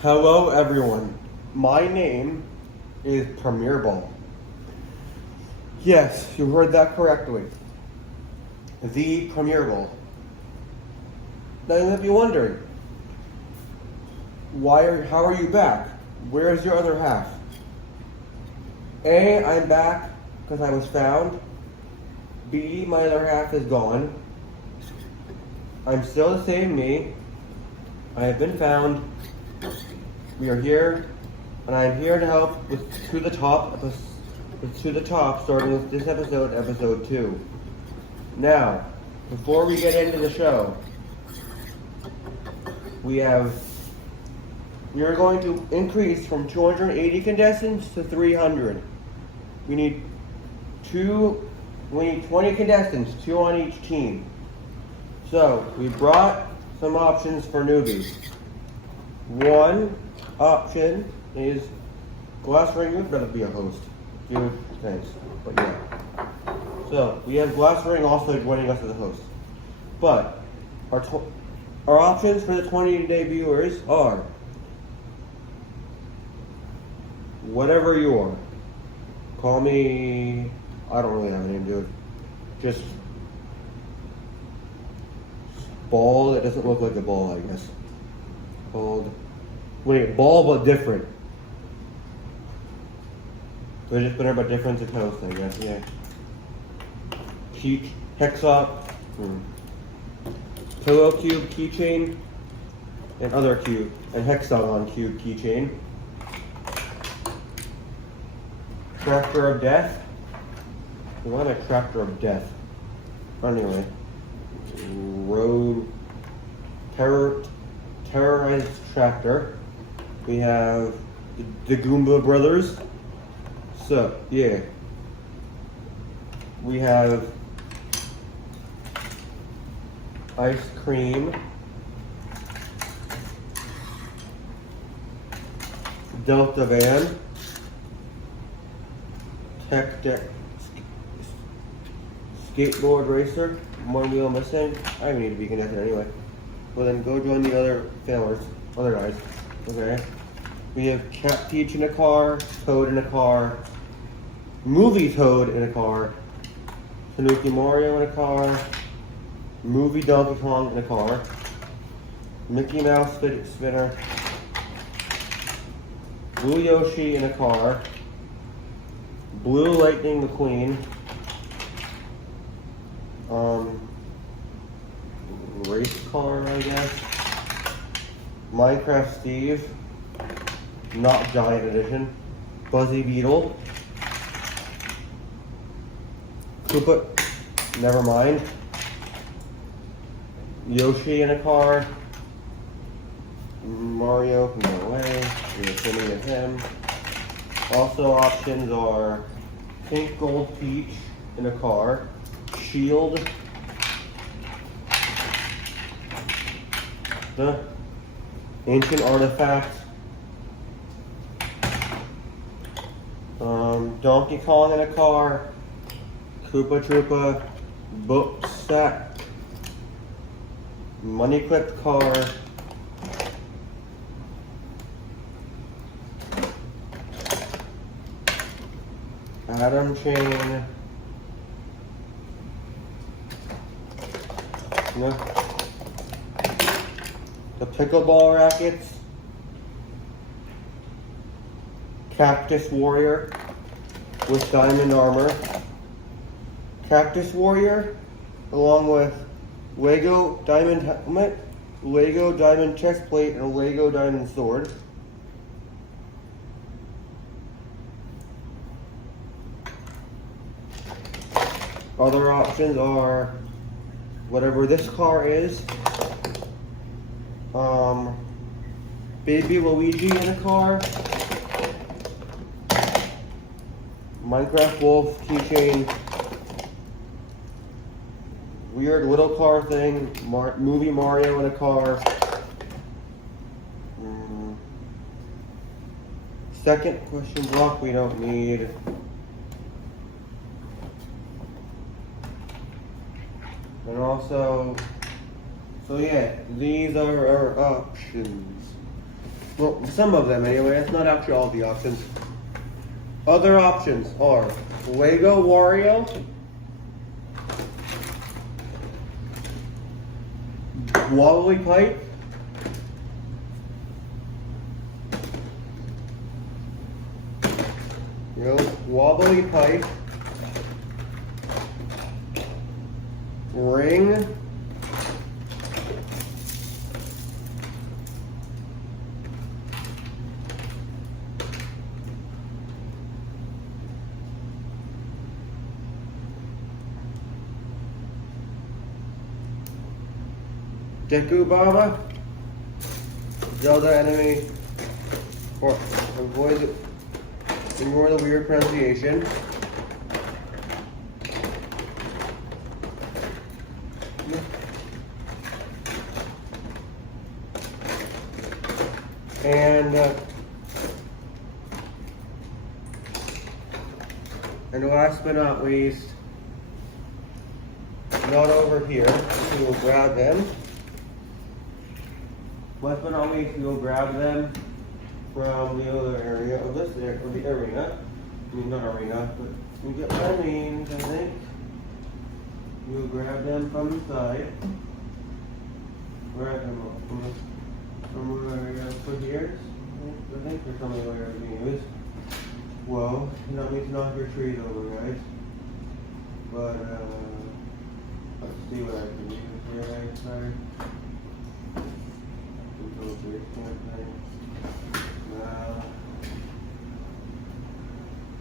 Hello everyone, my name is Premier Ball. Yes, you heard that correctly. The Premier Ball. Now you might be wondering, how are you back? Where's your other half? A, I'm back because I was found. B, my other half is gone. I'm still the same me. I have been found. We are here, and I'm here to help with To the Top, starting with this episode, episode 2. Now, before we get into the show, we are going to increase from 280 contestants to 300. We need 20 contestants, 2 on each team. So, we brought some options for newbies. One option is Glass Ring. You'd better be a host. Dude, thanks. But yeah. So, we have Glass Ring also joining us as a host. But, our options for the 20-day viewers are whatever you are. Call me, I don't really have a name, dude. Just ball that doesn't look like a ball, I guess. Ball but different. So just better but different to toast, I guess, yeah. Hexa, Pillow Cube keychain, and other cube, and Hexagon cube keychain. Tractor of Death. We want a Tractor of Death. Anyway. Terrorized Tractor. We have the Goomba Brothers. So, yeah. We have Ice Cream. Delta Van. Tech Deck. Skateboard Racer. One wheel missing. I don't need to be connected anyway. Well then go join the other other guys. Okay. We have Cat Peach in a car, Toad in a car, Movie Toad in a car, Tanuki Mario in a car, Movie Donkey Kong in a car, Mickey Mouse Spinner, Blue Yoshi in a car, Blue Lightning McQueen, race car, I guess. Minecraft Steve, not Giant Edition. Buzzy Beetle. Koopa, never mind. Yoshi in a car. Mario can go away. We're assuming of him. Also options are Pink Gold Peach in a car. Shield. The Ancient Artifact. Donkey Kong in a car. Koopa Troopa. Book Sack. Money Clipped car. Atom Chain. Yeah. The Pickleball Rackets. Cactus Warrior with Diamond Armor. Cactus Warrior along with Lego Diamond Helmet, Lego Diamond Chest Plate, and a Lego Diamond Sword. Other options are whatever this car is. Baby Luigi in a car. Minecraft Wolf keychain. Weird little car thing. Movie Mario in a car. Second question block we don't need. And also, so yeah, these are our options. Well, some of them anyway. That's not actually all the options. Other options are Lego Wario, Wobbly Pipe, Wobbly Pipe, Ring, Deku Baba, Zelda enemy, or ignore the weird pronunciation. And last but not least, not over here, we will grab them. Last but not least, we will grab them from the other area of this area, or the arena. I mean, not arena, but you get what I mean, I think. We'll grab them from the side. Grab them from where I put here. I think there's something where I can use. Well, you don't need to knock your trees over, guys. But, let's see what I can use here, guys. Sorry.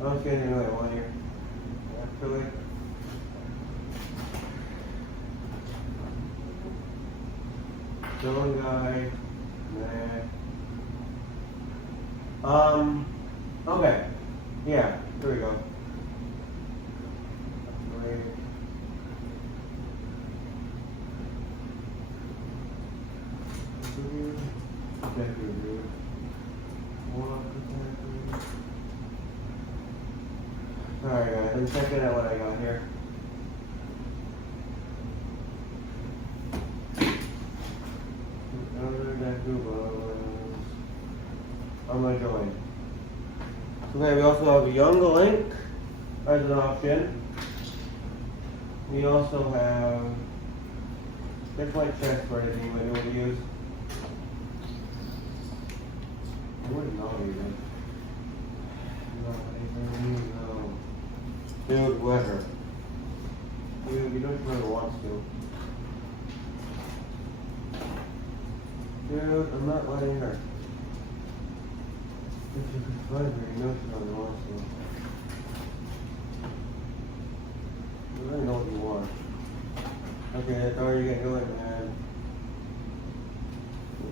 I'm just getting another one here. Actually. Stone guy. Nah. Okay. Yeah, there we go. Great. Alright guys, I'm checking out what I got here. I'm gonna join. Okay, we also have Young Link as an option. We also have there's my chest for anything you might want to use. I would not use it. No. Dude, let her. Dude, you don't really want to. Dude, I'm not letting her. If you can find her, you know she doesn't want to. You really know what you want. Okay, that's already getting going, man.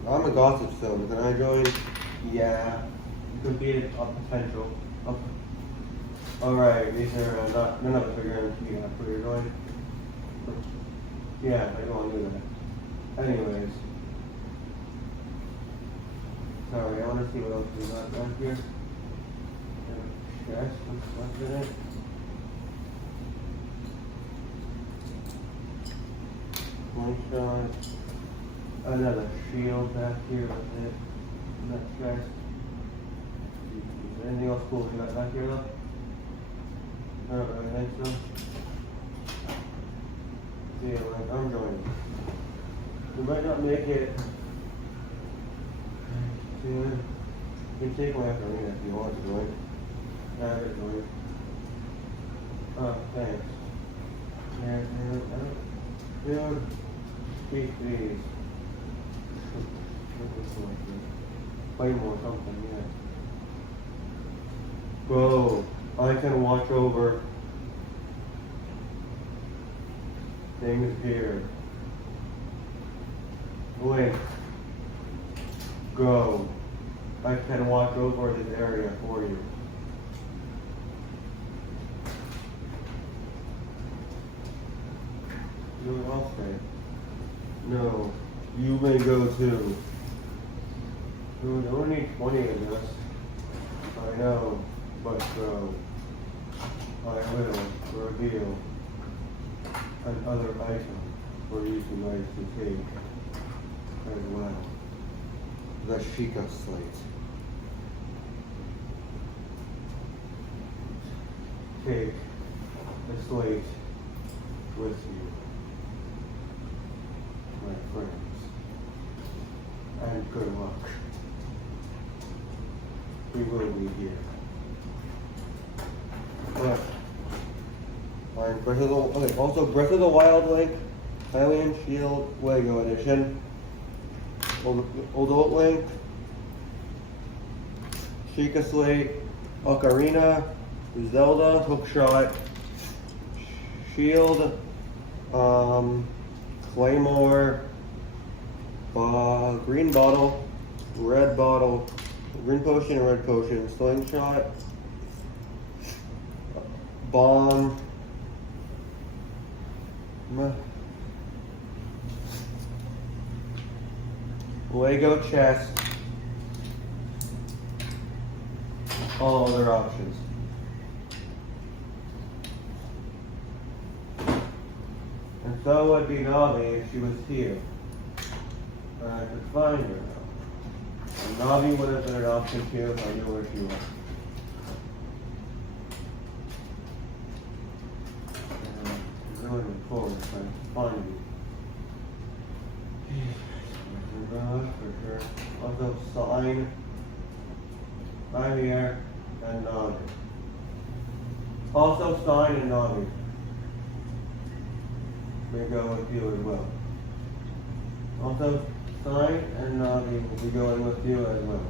I'm a gossip still, but can I join? Yeah. You could be a potential. Okay. Alright, these are not, none of us are guaranteed after you're going. Yeah, I don't want to do that. Anyways. Sorry, I want to see what else we got back here. Chest, what's left in it? Slingshot. Another shield back here with it. That chest. Is there anything else cool we got back here though? I don't really think so. See, like, I'm joining. We might not make it. You can take one after me if you want to join. Yeah, I didn't join. Oh, thanks. Dude, please. Play more something, yeah. Bro, I can watch over things here. Wait. Go. I can watch over this area for you. You will say. No. You may go too. Dude, there only need 20 of us. I know, but go. I will reveal another item for you guys to take as well. the Sheikah slate. Take the slate with you, my friends, and good luck. We will be here. But, fine, also Breath of the Wild Link, Hylian Shield Lego Edition, Adult Link, Sheikah Slate, Ocarina, Zelda, Hookshot, Shield, Claymore, Green Bottle, Red Bottle, Green Potion and Red Potion, Slingshot, Bomb, Lego Chest, all other options. And so would be Navi if she was here. But I could find her now. And Navi would have been an option too if I knew where she was. I'm really looking forward to trying to find you. For sure. Also Sign, Ivy and Navi. Also Sign and Navi. May go with you as well. Also, Sign and Navi will be going with you as well.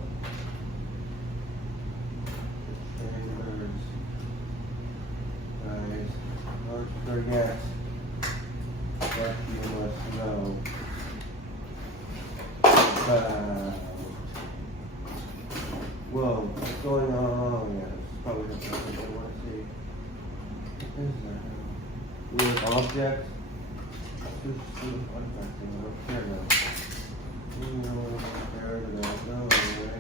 Chambers. Guys, don't forget what you must know. Whoa, what's going on? Oh, yeah, it's probably not something I want to see. What is that? Weird object. I don't care now. You know what I'm there to that. No, anyway.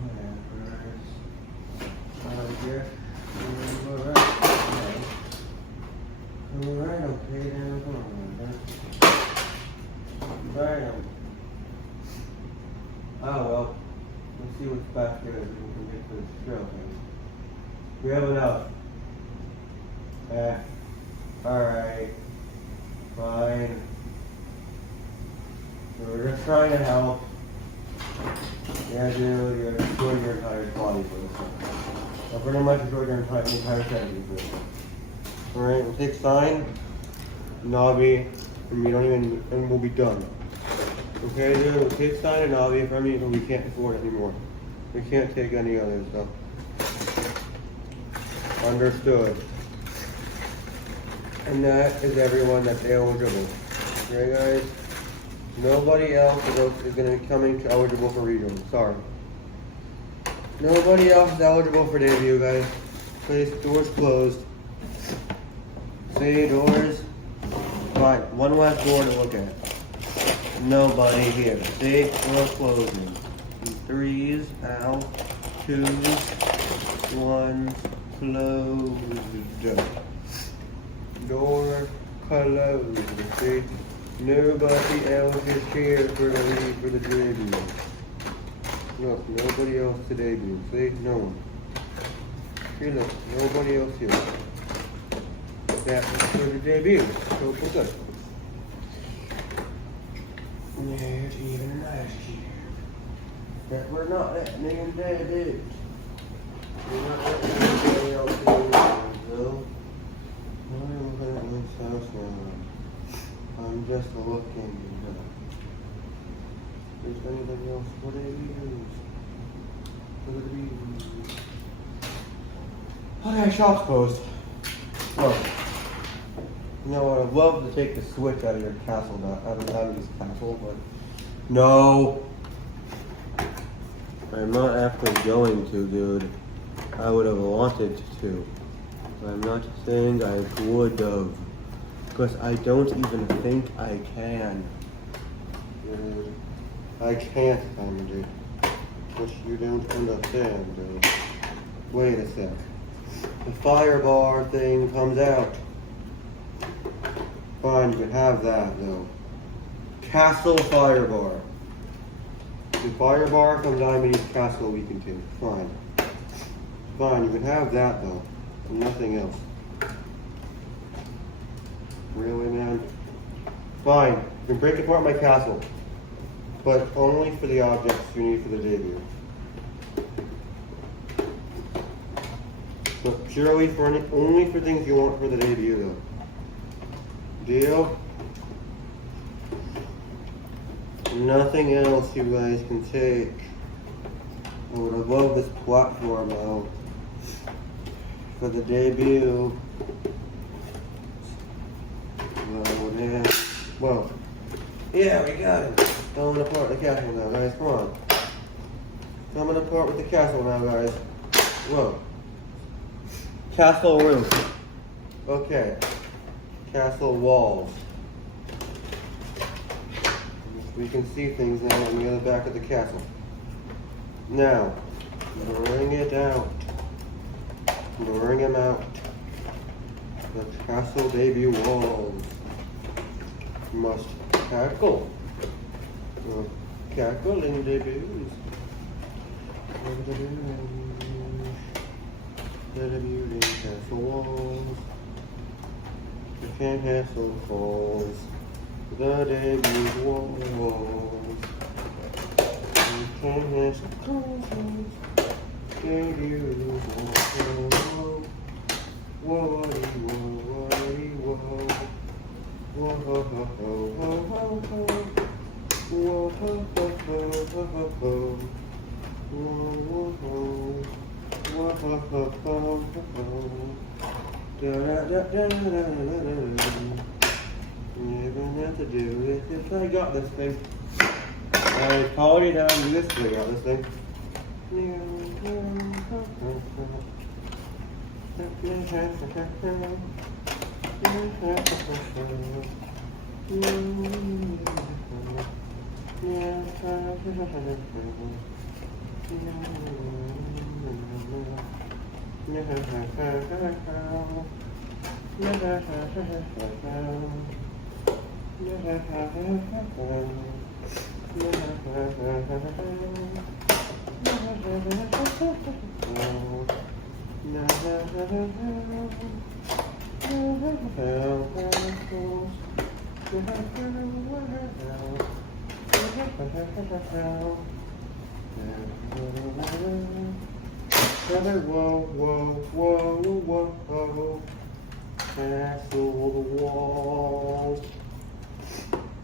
Whatever. Object. Alright, okay, then. Right. Oh well. Let's see what's back here that we can get to this show. We have enough. Alright. Fine. So we're just trying to help. Yeah, dude, you're destroying your entire body for this one. I'll pretty much destroy your entire strategy for this one. Alright, we'll take Sign, Navi, and we'll be done. Okay, dude, we'll take Sign and Navi from you, but we can't afford it anymore. We can't take any other stuff. Understood. And that is everyone that's eligible. Okay, guys? Nobody else is going to be coming to eligible for regional. Sorry. Nobody else is eligible for debut, guys. Please, doors closed. See, doors. Fine, one last door to look at. Nobody here. See, door closing. 3s out. 2s. 1s closed. Door closed. See, nobody else is here for the debut. No, nobody else to debut. See, no one. See, look, nobody else here. That was for the debut. So we're good. There's even last year. That we're not letting in debut. We're not letting anybody else do it, though. I'm just looking, Is anybody else for debuts? Okay, shop's closed. Look. You know what, I'd love to take the switch out of your castle now, out of Navi's castle, but no. I'm not actually going to, dude. I would have wanted to. I'm not saying I would have. Because I don't even think I can. Dude. I can't, dude. Which you don't understand, dude. Wait a sec. The fire bar thing comes out. Fine, you can have that, though. Castle Fire Bar. The Fire Bar from Diamond East Castle we can do. Fine. Fine, you can have that though. And nothing else. Really, man? Fine. You can break apart my castle. But only for the objects you need for the debut. But purely for only for things you want for the debut though. Deal? Nothing else you guys can take. I would have loved this platform though. For the debut. Well, yeah, we got it. Coming apart the castle now, guys. Come on. Coming apart with the castle now, guys. Whoa. Castle roof. Okay. Castle walls. We can see things now on the other back of the castle. Now, bring it out. Bring them out. The castle debut walls. Must cackle. Cackling debuts. The debuting castle walls. The castle falls. The debut walls. The castle falls. Debut walls. Whoa, whoa, whoa, whoa. Whoa, ho, ho, ho, ho, ho, ho. Whoa, ho, ho, ho, ho, ho, ho. Whoa, whoa, ho. Whoa, ho, ho, ho, ho, ho. Da, da, da, da, da, da, da, da. You're gonna have to do it if I got this thing. I called it down to this thing, I got this thing. Whoa, whoa, whoa, whoa. Castle walls.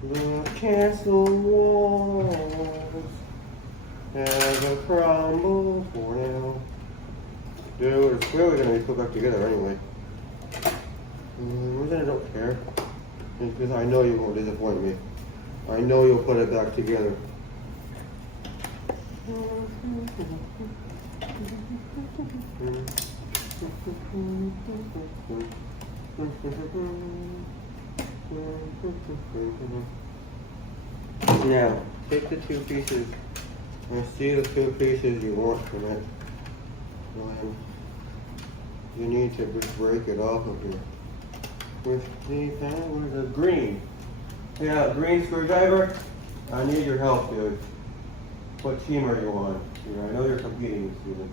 The castle walls have a crumble for now. Dude, it's clearly gonna be put back together anyway. Then I don't care. Because I know you won't disappoint me. I know you'll put it back together. Now, take the two pieces and see the two pieces you want from it. And you need to just break it off of here. With the powers of green. Yeah, green screwdriver. I need your help, dude. What team are you on? I know you're competing this season.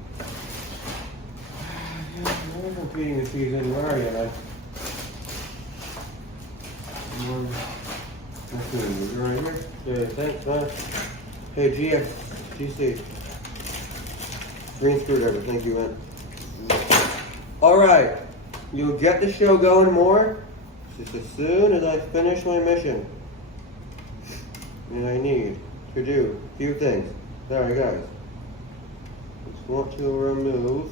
You're competing this season. Where are you, man? You're right here. Yeah, thanks, man. Hey, GC. Green screwdriver. Thank you, man. All right. You'll get the show going more just as soon as I finish my mission. And I need to do a few things. Sorry, guys. Just want to remove.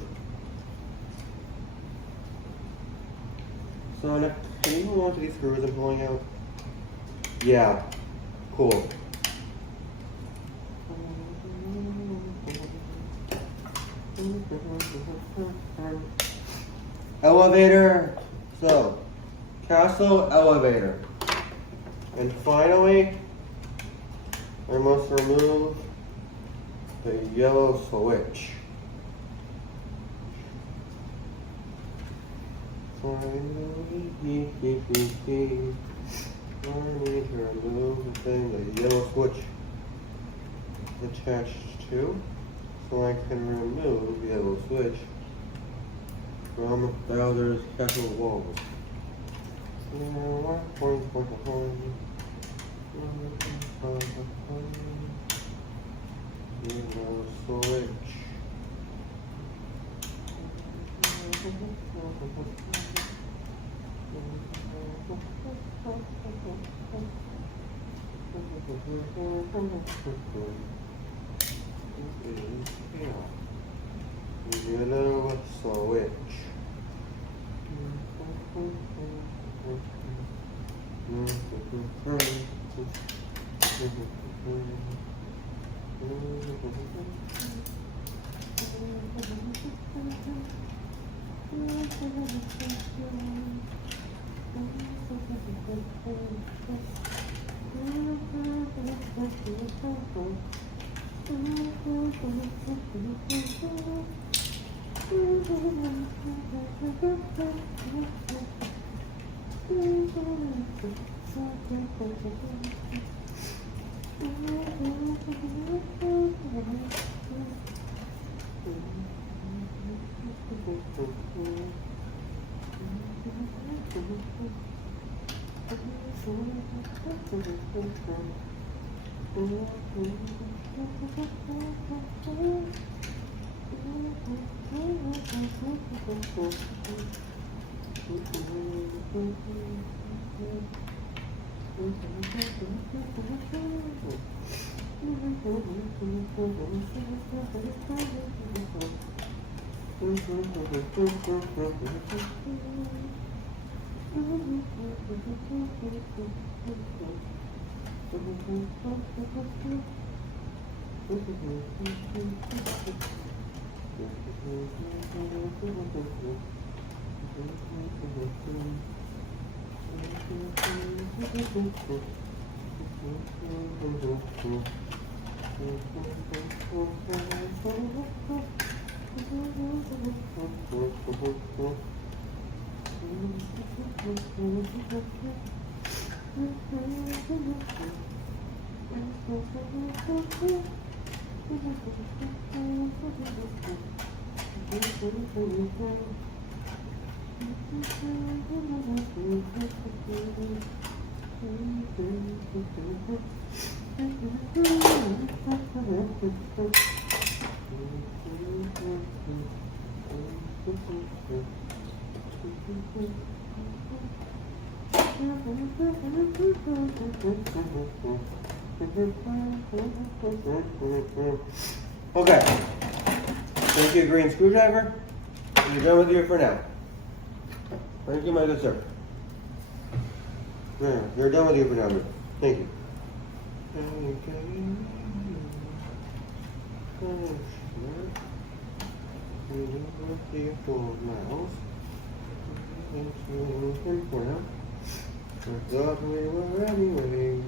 Sonic, can you hold on to these screws I'm pulling out? Yeah. Cool. Elevator. So, castle elevator. And finally, I must remove the yellow switch. Finally, I need to remove the thing the yellow switch is attached to, so I can remove the yellow switch from Bowser's castle walls. Yellow switch. Yellow switch. Okay. Thank you, green screwdriver. You're done with you for now. Thank you, my good sir. Yeah, you're done with you for now. Thank you. I thought we were anyway.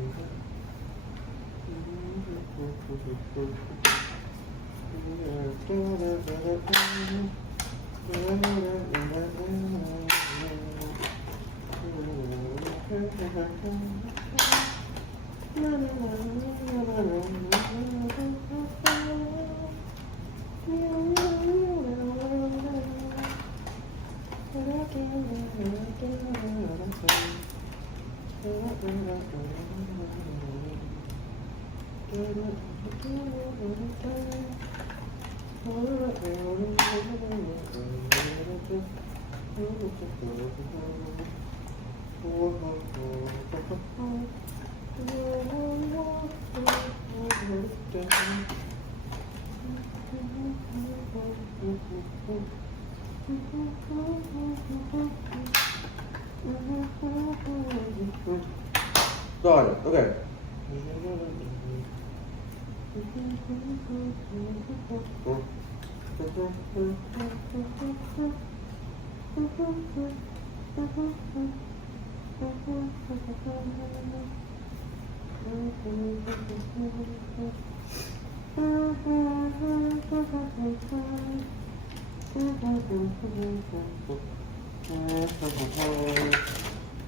Got it. Okay.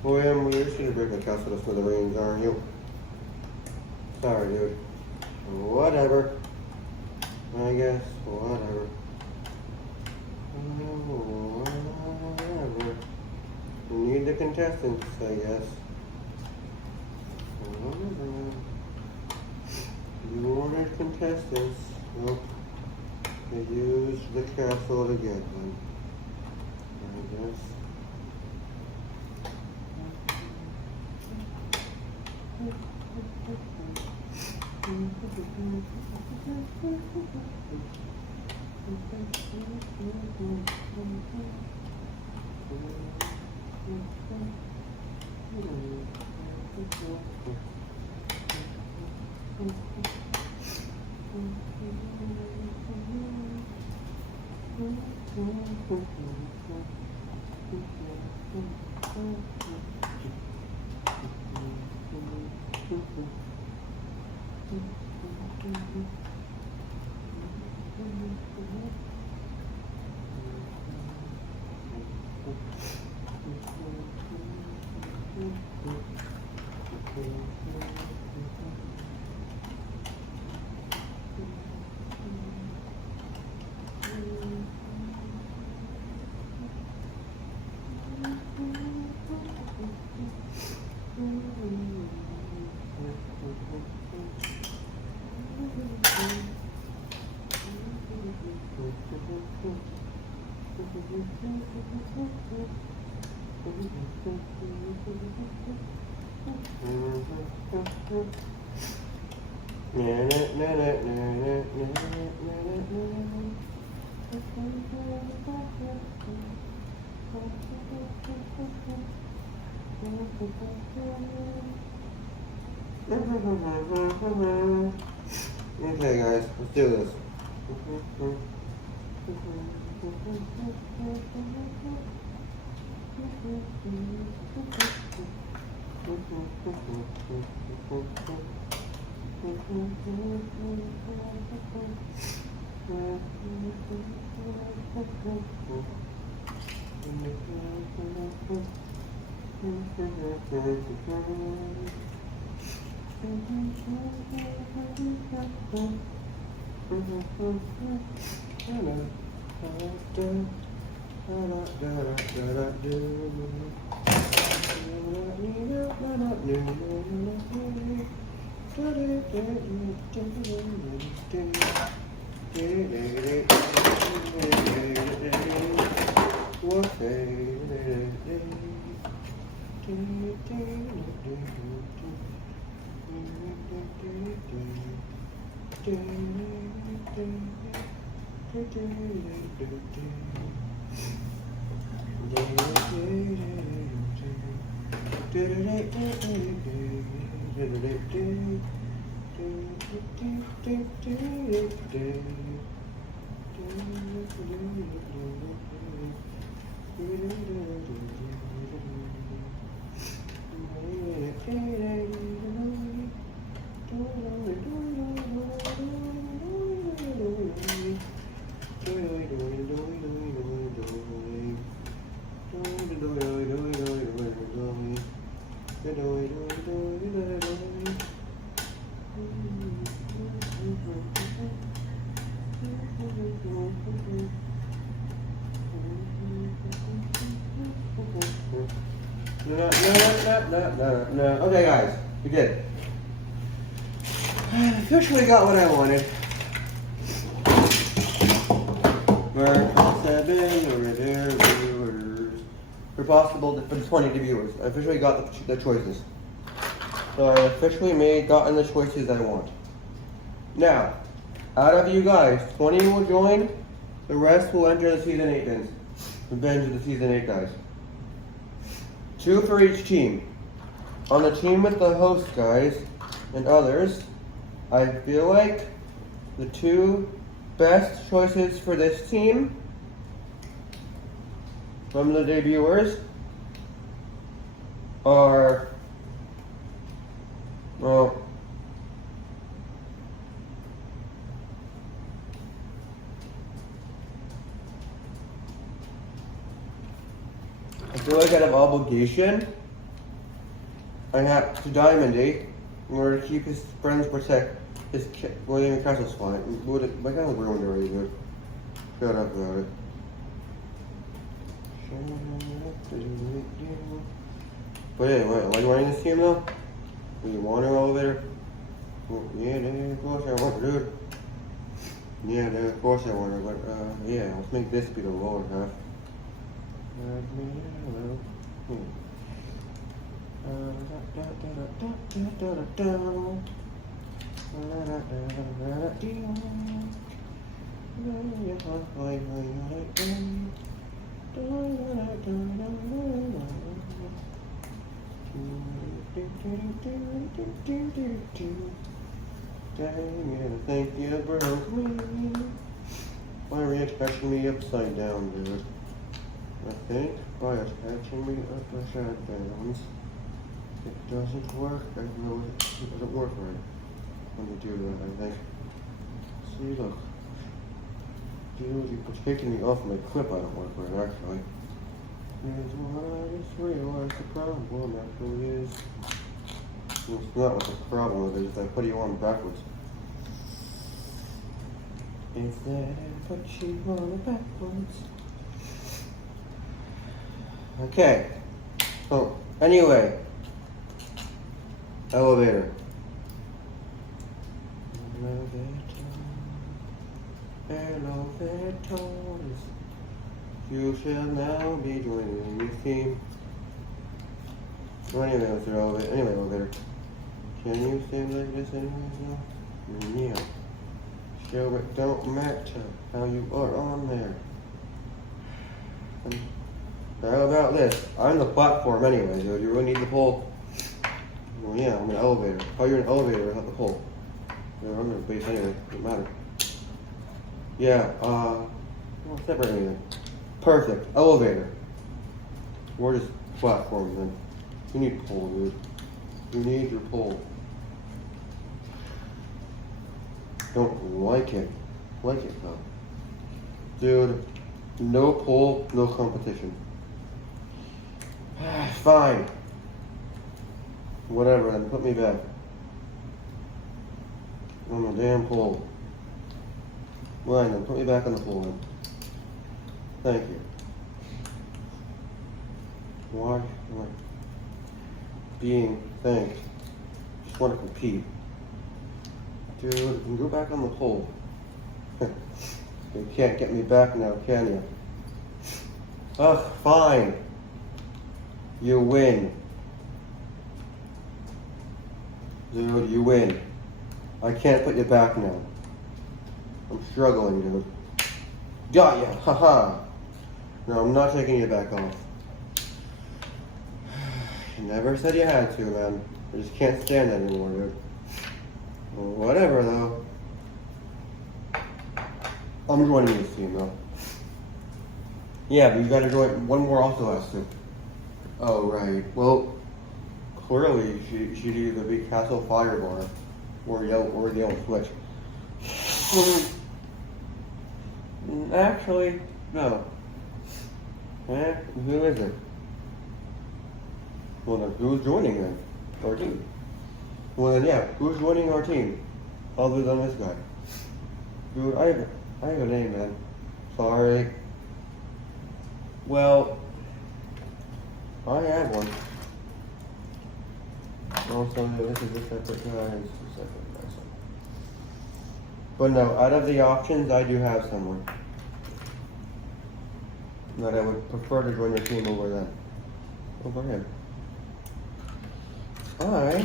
William, we used to break my castle to smithereens. Whatever. I guess, whatever. Whatever. We need the contestants, I guess. Whatever. You wanted contestants. Well, they used the castle to get them, I guess. Okay guys, let's do this. No. Okay, guys, we did it. I officially got what I wanted. For possible for 20 viewers. I officially got the choices. So I officially gotten the choices I want. Now, out of you guys, 20 will join. The rest will enter the season 8 bins. Revenge of the season 8 guys. 2 for each team. On the team with the host guys and others, I feel like the 2 best choices for this team from the debuters are, well, I feel like out of obligation, I have to Diamondy in order to keep his friends protected. William Castle's fine. My guy ruined already, dude. Shut up about it. But anyway, like running this team though? Do you want an elevator? Yeah, dude, of course I want to, dude. Yeah, dude, of course I want to, but yeah, let's make this be the lower half. Thank you, broke me. Why are you attaching me upside down, dude? I think by attaching me upside down, it doesn't work. I know it doesn't work right when you do that, I think. See, look. Dude, you're taking me off my clip. I don't work right, actually. Here's what I just realized the problem actually is. It's not what the problem is, it's I put you on backwards. Is that I put you on backwards? Okay. So, anyway. Elevator. Elevators. You shall now be joining the team. So anyway, elevator. Can you sing like this anyways now? Yeah. So it don't matter how you are on there. How about this? I'm the platform anyway, dude. You really need the pole. Well, yeah, I'm an elevator. Oh, you're an elevator without the pole. Yeah, I'm in a base anyway. Doesn't matter. Yeah, well, separate anything. Perfect. Elevator. We're just platform then. You need pole, dude. You need your pole. Don't like it. Like it though. Dude, no pole, no competition. Fine. Whatever, then put me back. On the damn pole. Right, then put me back on the pole then. Thank you. Why am I being thanked? Just want to compete. Dude, you can go back on the pole. You can't get me back now, can you? Ugh, fine. You win. Dude, you win. I can't put you back now. I'm struggling, dude. Got ya, haha. No, I'm not taking you back off. You never said you had to, man. I just can't stand that anymore, dude. Well, whatever, though. I'm joining this team, though. Yeah, but you gotta join. One more also has to. Oh, right. Well, clearly, she'd either be Castle Firebar or the Yellow Switch. Actually, no. Who is it? Well, then who's joining then? Our team. Well, then yeah, who's joining our team? Other than this guy. Dude, I have a name, man. Sorry. Well, I have one. Also, this is a separate guy. This is a separate guy. But no, out of the options, I do have someone that I would prefer to join your team over them. Over him. I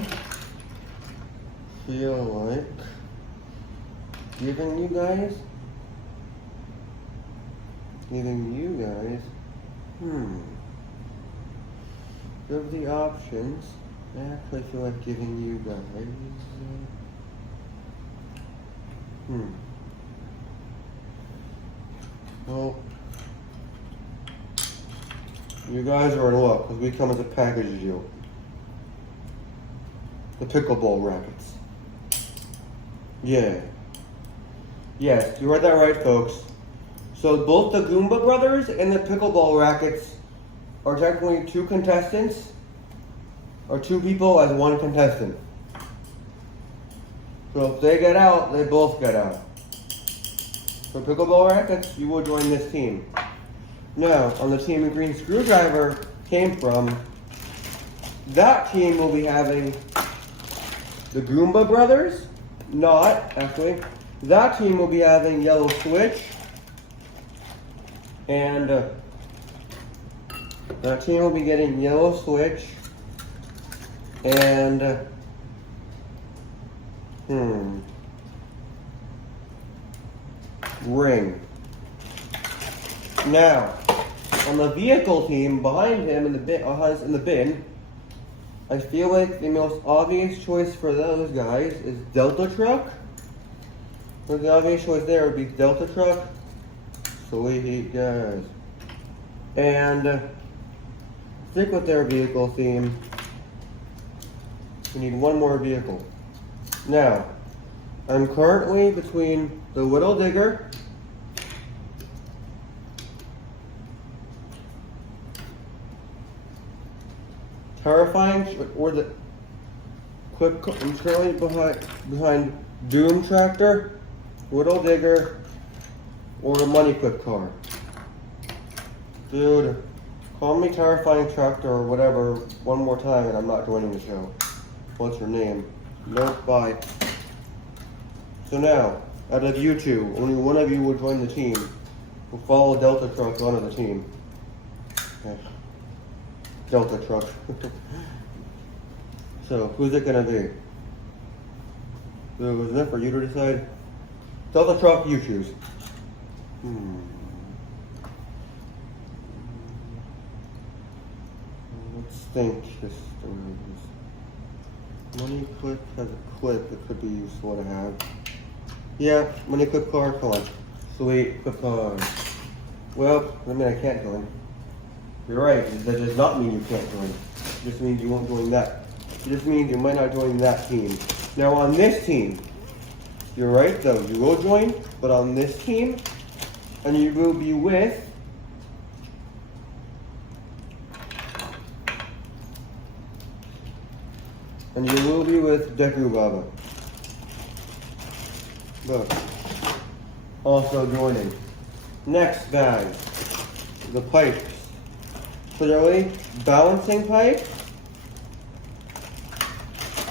feel like giving you guys of the options, I actually feel like giving you guys well, you guys are in luck because we come as a package deal. The pickleball rackets. Yeah. Yes, you heard that right, folks. So both the Goomba brothers and the pickleball rackets are technically two contestants, or two people as one contestant. So if they get out, they both get out. So Pickleball Rackets, you will join this team. Now, on the team Green Screwdriver came from, that team will be having the Goomba Brothers. Not, actually. That team will be having Yellow Switch. And that team will be getting Yellow Switch. And Ring. Now, on the vehicle team, behind him in the bin, I feel like the most obvious choice for those guys is Delta Truck. So the obvious choice there would be Delta Truck. Sweet guys. And stick with their vehicle theme. We need one more vehicle. Now, I'm currently between the Whittle Digger or the I'm currently behind Doom Tractor, Whittle Digger, or a Money Clip car. Dude, call me Terrifying Tractor or whatever one more time and I'm not joining the show. What's your name? Nope, bye. So now, out of you two, only one of you will join the team. We'll follow Delta Truck onto the team. Okay. Delta Truck. So, who's it gonna be? So, is it for you to decide? Delta Truck, you choose. Let's think this Money Clip has a clip that could be useful to have. Yeah, Money Clip car, come on. Sweet, clip car. Well, I mean I can't join. You're right, that does not mean you can't join. It just means you won't join that. It just means you might not join that team. Now on this team, you're right though, you will join, but on this team, and you will be with Deku Baba. Look. Also joining. Next guys, the pipes. Clearly, balancing pipe.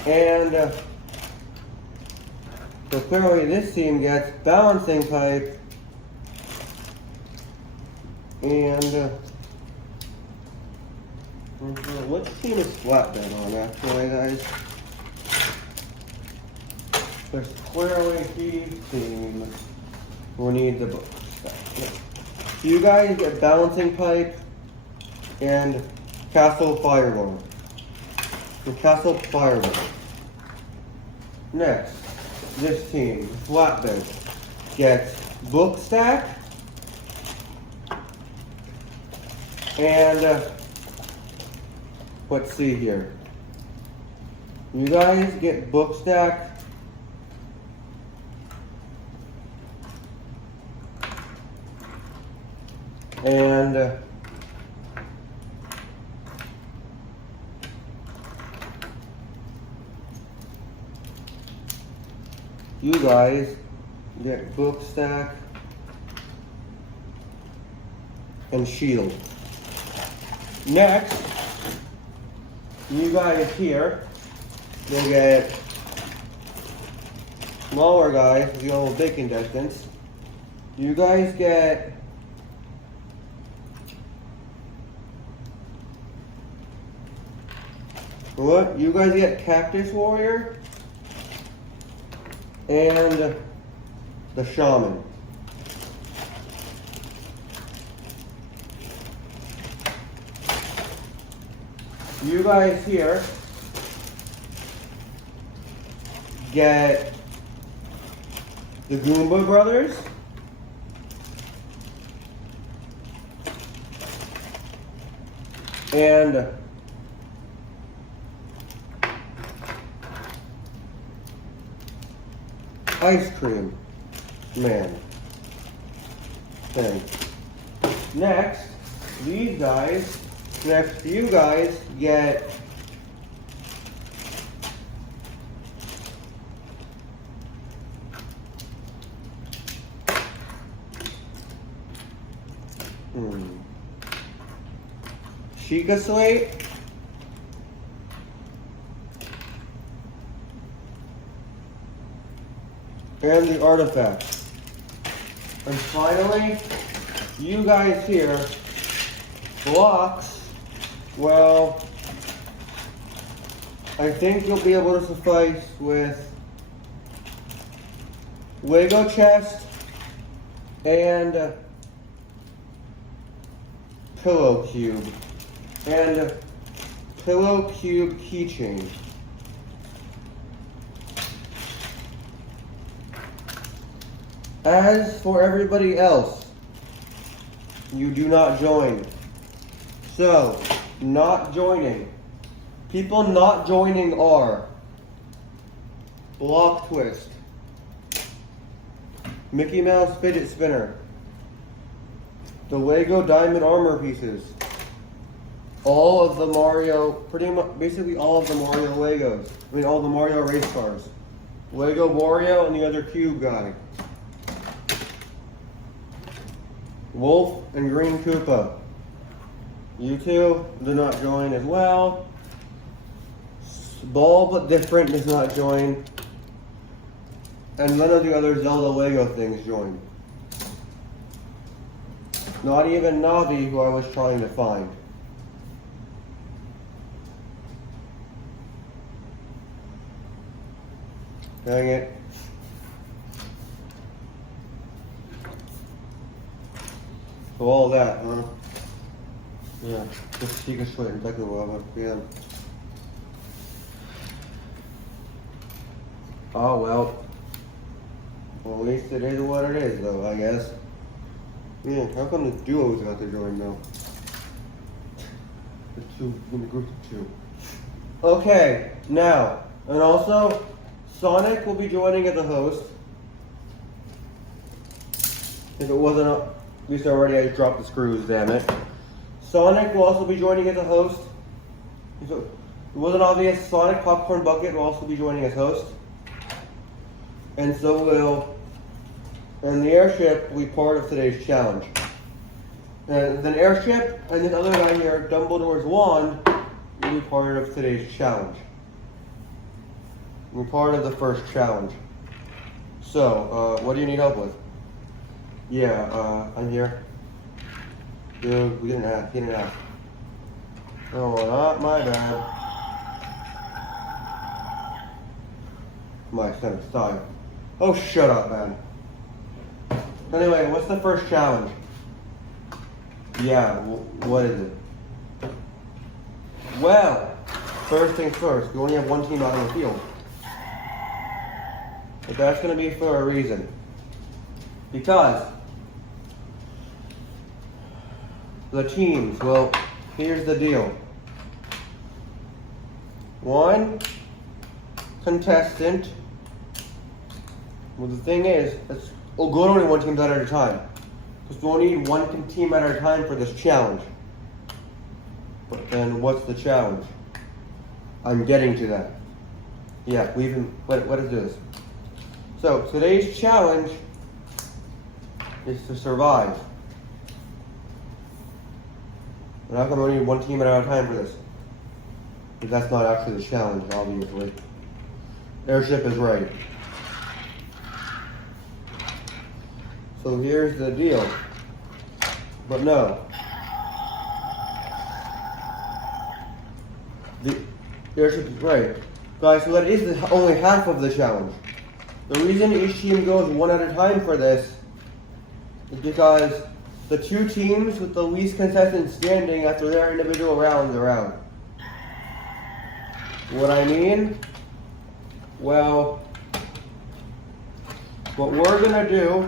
And so clearly this team gets balancing pipe. And what team is flatbed on actually, guys? There's clearly these teams who need the book. So you guys get balancing pipe and Castle Fireball. The Castle Fireball. Next, this team, flatbed, gets book stack and let's see here. You guys get book stack and you guys get book stack and shield. Next, you guys here will get smaller guys with the old bacon distance. You guys get what? You guys get Cactus Warrior and the Shaman. You guys here get the Goomba Brothers and Ice Cream Man thing. Next, you guys get Sheikah Slate. And the artifacts. And finally, you guys here, blocks, well, I think you'll be able to suffice with Lego chest and pillow cube and pillow cube keychain. As for everybody else, you do not join. So, not joining. People not joining are Block Twist, Mickey Mouse Fidget Spinner, the Lego Diamond Armor pieces, all of the Mario, pretty much, basically all of the Mario Legos. I mean, all the Mario race cars. Lego Wario and the other cube guy. Wolf and Green Koopa. You two do not join as well. Ball but different does not join. And none of the other Zelda Lego things join. Not even Navi, who I was trying to find. Dang it. So all that, huh? Yeah, just Sheikah Slate and Deku Lava, yeah. Oh well. Well, at least it is what it is, though, I guess. Yeah, how come the duos got to join now? The two, in the group of two. Okay, now, and also, Sonic will be joining as a host. If it wasn't, at least already I dropped the screws, damn it. Sonic will also be joining as a host. If it wasn't obvious, Sonic Popcorn Bucket will also be joining as host. And so will, and the airship will be part of today's challenge. And then airship and this other guy here, Dumbledore's wand, will be part of today's challenge. Will be part of the first challenge. So, what do you need help with? Yeah, I'm here. Dude, we didn't ask. Oh, not my bad. My sense of style. Oh, shut up, man. Anyway, what's the first challenge? Yeah, what is it? Well, first things first, we only have one team out on the field. But that's going to be for a reason. Because the teams, well, here's the deal. One contestant. Well, the thing is, we'll go to only one team at a time. Because we'll need one team at a time for this challenge. But then what's the challenge? I'm getting to that. Yeah, let us do this. So, today's challenge is to survive. And how come we only need one team at a time for this? Because that's not actually the challenge, obviously. Airship is right. So here's the deal. But no. The airship is right. Guys, so that is only half of the challenge. The reason each team goes one at a time for this is because the two teams with the least contestants standing after their individual rounds are out. What I mean? Well, what we're gonna do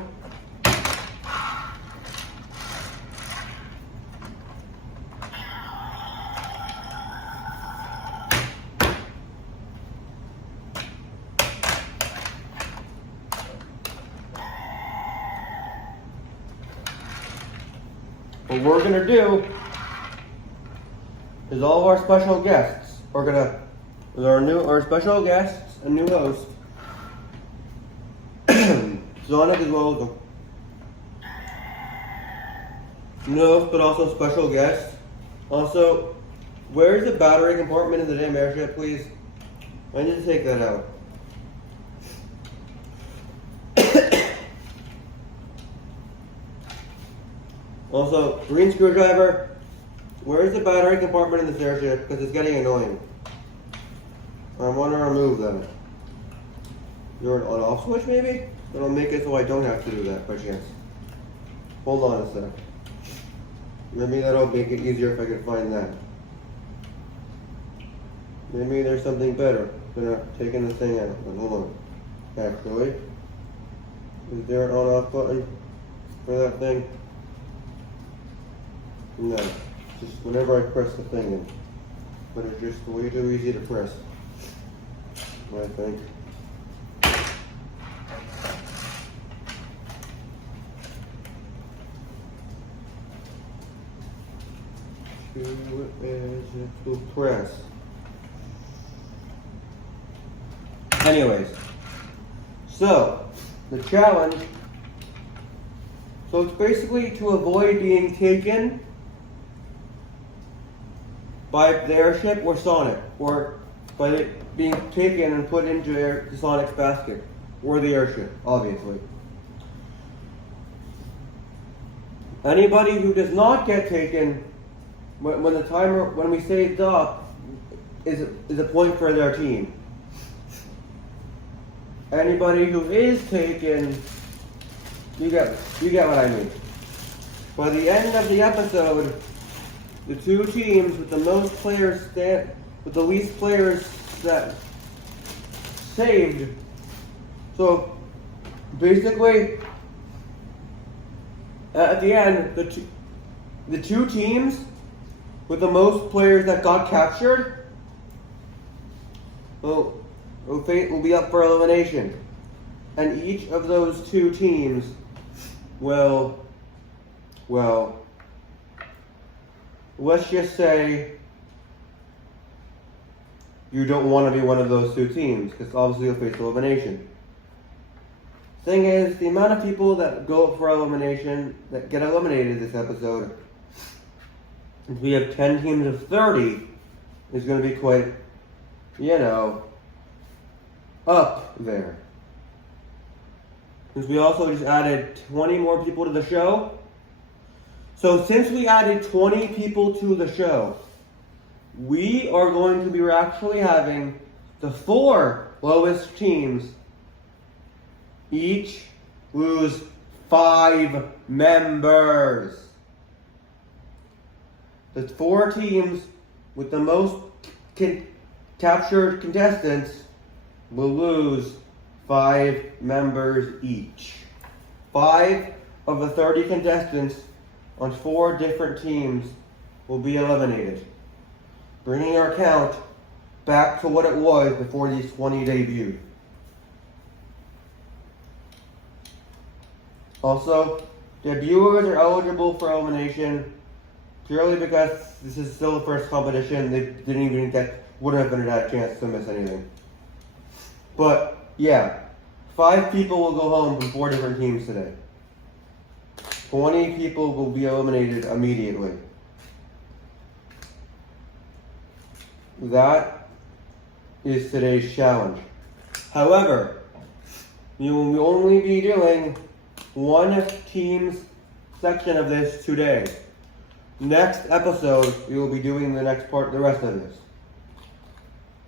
is all of our special guests are gonna, with our special guests and new host, Sonic as well as No, but also special guests. Also, where's the battery compartment in the damn airship, please? I need to take that out. Also, green screwdriver. Where's the battery compartment in this airship? Because it's getting annoying. I want to remove that. Is there an on-off switch maybe? That'll make it so I don't have to do that by chance. Hold on a sec. Maybe that'll make it easier if I can find that. Maybe there's something better than taking this thing out. Hold on. Actually, is there an on-off button for that thing? No. Just whenever I press the thing in. But it's just way too easy to press. I think. To press. Anyways, so the challenge. So it's basically to avoid being taken by the airship or Sonic, or by it being taken and put into the Sonic's basket, or the airship, obviously. Anybody who does not get taken, when we say stop, is a point for their team. Anybody who is taken, you get what I mean. By the end of the episode, the two teams with the most players with the least players that saved. So basically, at the end, the two teams with the most players that got captured will be up for elimination, and each of those two teams will, well, let's just say you don't want to be one of those two teams, because obviously you'll face elimination. Thing is, the amount of people that go up for elimination, that get eliminated this episode, if we have 10 teams of 30, is going to be quite, up there. Since we also just added 20 more people to the show. So since we added 20 people to the show, we are going to be actually having the 4 lowest teams each lose 5 members. The 4 teams with the most captured contestants will lose 5 members each. 5 of the 30 contestants on 4 different teams will be eliminated, bringing our count back to what it was before these 20 debuted. Also, debuters are eligible for elimination purely because this is still the first competition. They wouldn't have had a chance to miss anything. But yeah, 5 people will go home from 4 different teams today. 20 people will be eliminated immediately. That is today's challenge. However, you will only be doing one team's section of this today. Next episode, we will be doing the rest of this.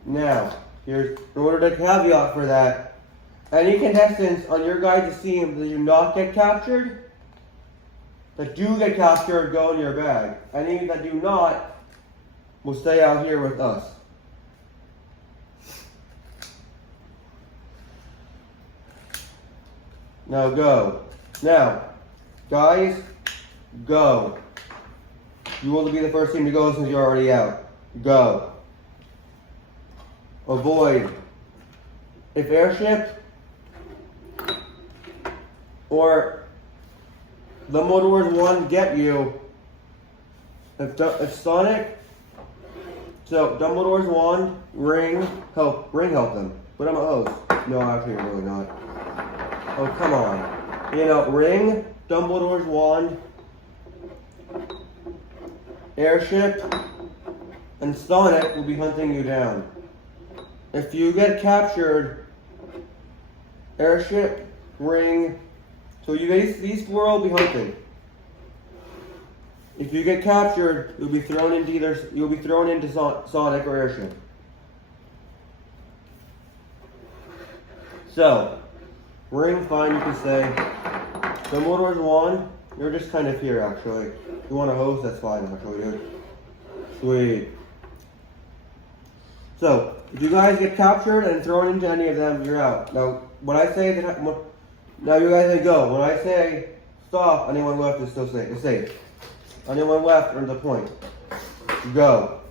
Now, in order to caveat for that, any contestants on your guys' team that do not get captured, that do get captured, go in your bag. Any that do not will stay out here with us. Now go. Now, guys, go. You will be the first team to go since you're already out. Go. Avoid. If airship or the Dumbledore's one get you, if Sonic, so Dumbledore's wand, ring help them. But I'm a host. No, actually, you're really not. Oh, come on. Ring, Dumbledore's wand, Airship and Sonic will be hunting you down. If you get captured, Airship, Ring, so these four will be hunting. If you get captured, you'll be thrown into Sonic or Airship. So, Ring, fine, you can say. Dumbledore's one, you're just kind of here actually. If you want to host, that's fine actually, dude. Sweet. So, if you guys get captured and thrown into any of them, you're out. Now, when I say that, now you guys say go. When I say stop, anyone left is still safe. It's safe. Anyone left earns a point. Go.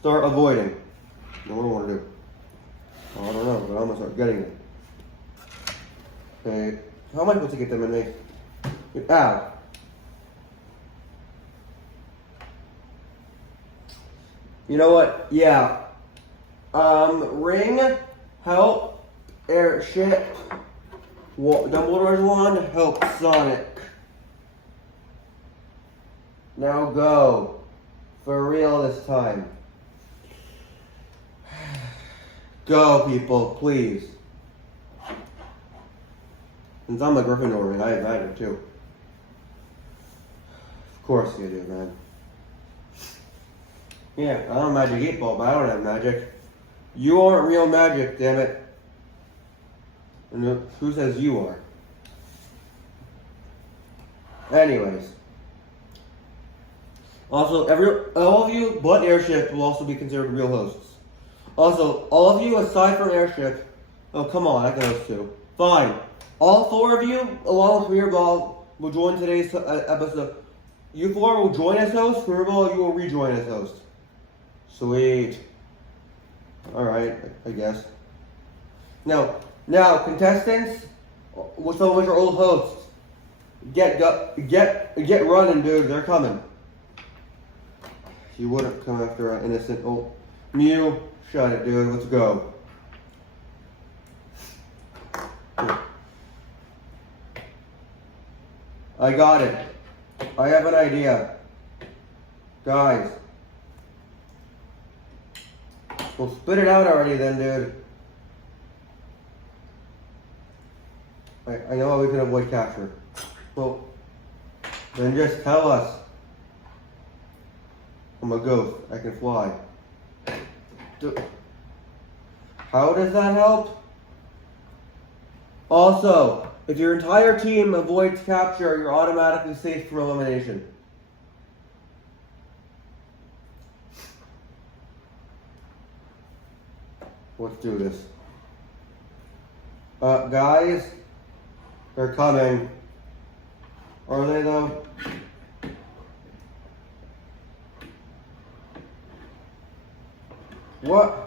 Start avoiding. What do I want to do? Oh, I don't know, but I'm gonna start getting it. Okay. How am I supposed to get them in me? Ow. You know what? Yeah. Ring, help, Airship, Dumbledore's wand, help, Sonic. Now go. For real this time. Go, people, please. Since I'm a Gryffindor, and I have magic too. Of course you do, man. Yeah, I'm a magic 8-ball, but I don't have magic. You aren't real magic, damn it. And who says you are? Anyways. Also, all of you but Airship will also be considered real hosts. Also, all of you aside from Airship, oh come on, I can host too. Fine. All four of you, along with Mirrorball, will join today's episode. You four will join as host, Mirrorball, you will rejoin as host. Sweet. Alright, I guess. Now, contestants, some of which are old hosts, get running, dude, they're coming. You wouldn't come after an innocent old Mew. Shut it, dude. Let's go. I got it. I have an idea. Guys. Well, spit it out already then, dude. I know how we can avoid capture. Well, then just tell us. I'm a ghost. I can fly. How does that help? Also, if your entire team avoids capture, you're automatically safe from elimination. Let's do this. Guys, they're coming. Are they though? What?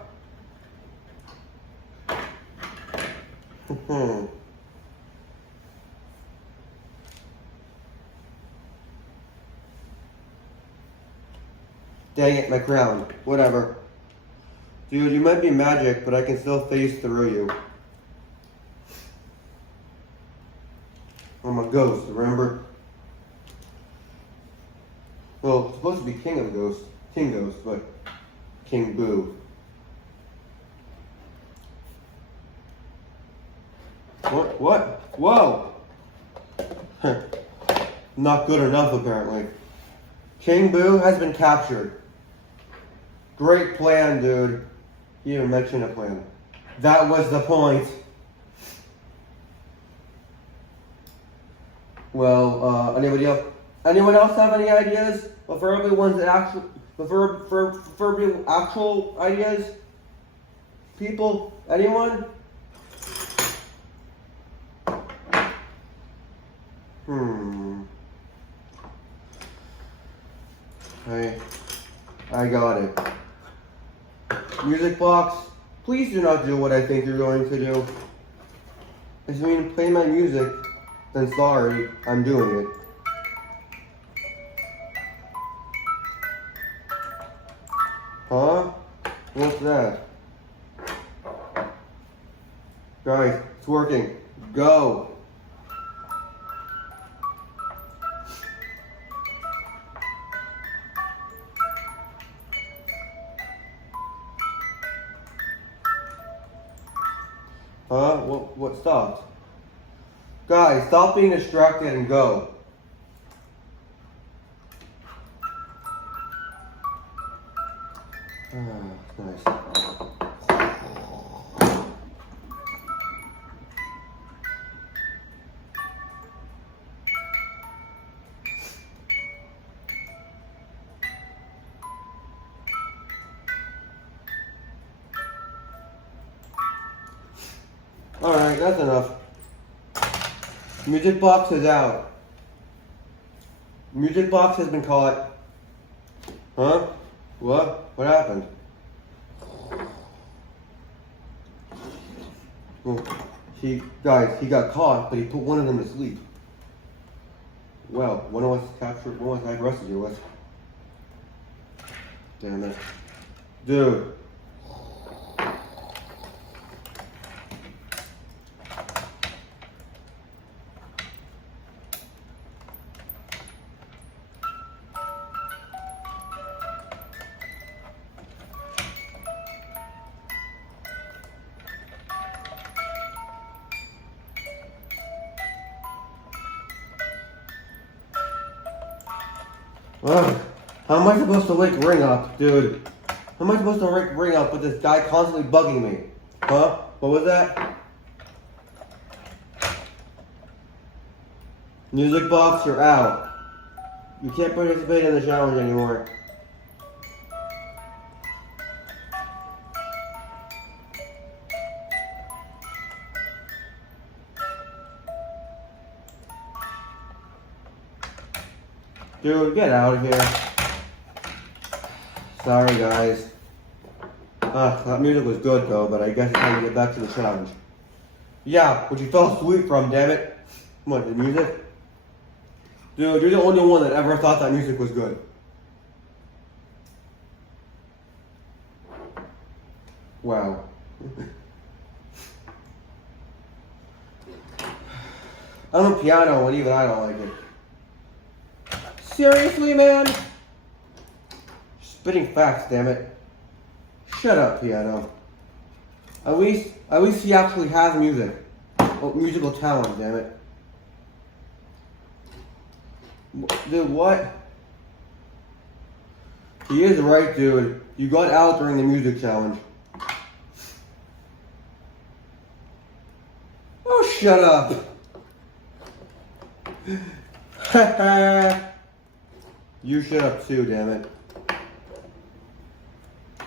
Dang it, my crown. Whatever. Dude, you might be magic, but I can still phase through you. I'm a ghost, remember? Well, it's supposed to be King Ghost, but King Boo. What? Whoa! Not good enough, apparently. King Boo has been captured. Great plan, dude. You even mentioned a plan. That was the point. Well, anybody else? Anyone else have any ideas? Preferably ones that preferably actual ideas? People? Anyone? I got it. Music box, please do not do what I think you're going to do. If you mean play my music, then sorry, I'm doing it. Huh? What's that? Guys, it's working. Go. Huh? What stopped? Guys, stop being distracted and go. Nice. Alright, that's enough. Music box is out. Music box has been caught. Huh? What? What happened? Well, guys, he got caught, but he put one of them to sleep. Well, one of us captured, one of us I arrested you with. Damn it. Dude. Ugh. How am I supposed to wake Ring up, dude? How am I supposed to wake Ring up with this guy constantly bugging me? Huh? What was that? Music box, you're out. You can't participate in the challenge anymore. Dude, get out of here. Sorry, guys. That music was good, though, but I guess it's time to get back to the challenge. Yeah, but you fell asleep from, damn it. What, the music? Dude, you're the only one that ever thought that music was good. Wow. I'm a piano, and even I don't like it. Seriously, man? Spitting facts, damn it. Shut up, piano. At least he actually has music. Oh, musical talent, damn it. Dude, what? He is right, dude. You got out during the music challenge. Oh, shut up. You shut up too, damn it.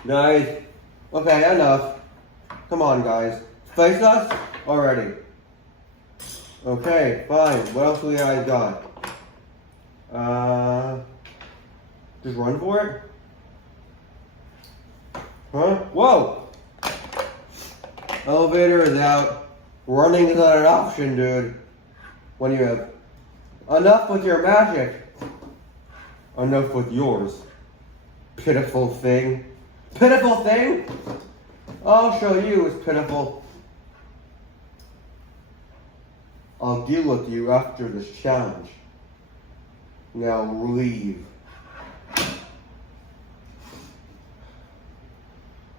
Guys, okay, enough. Come on, guys. Face us already. Okay, fine. What else do we guys got? Just run for it? Huh? Whoa! Elevator is out. Running is not an option, dude. When you have enough with your magic. Enough with yours. Pitiful thing. Pitiful thing? I'll show you it's pitiful. I'll deal with you after this challenge. Now leave.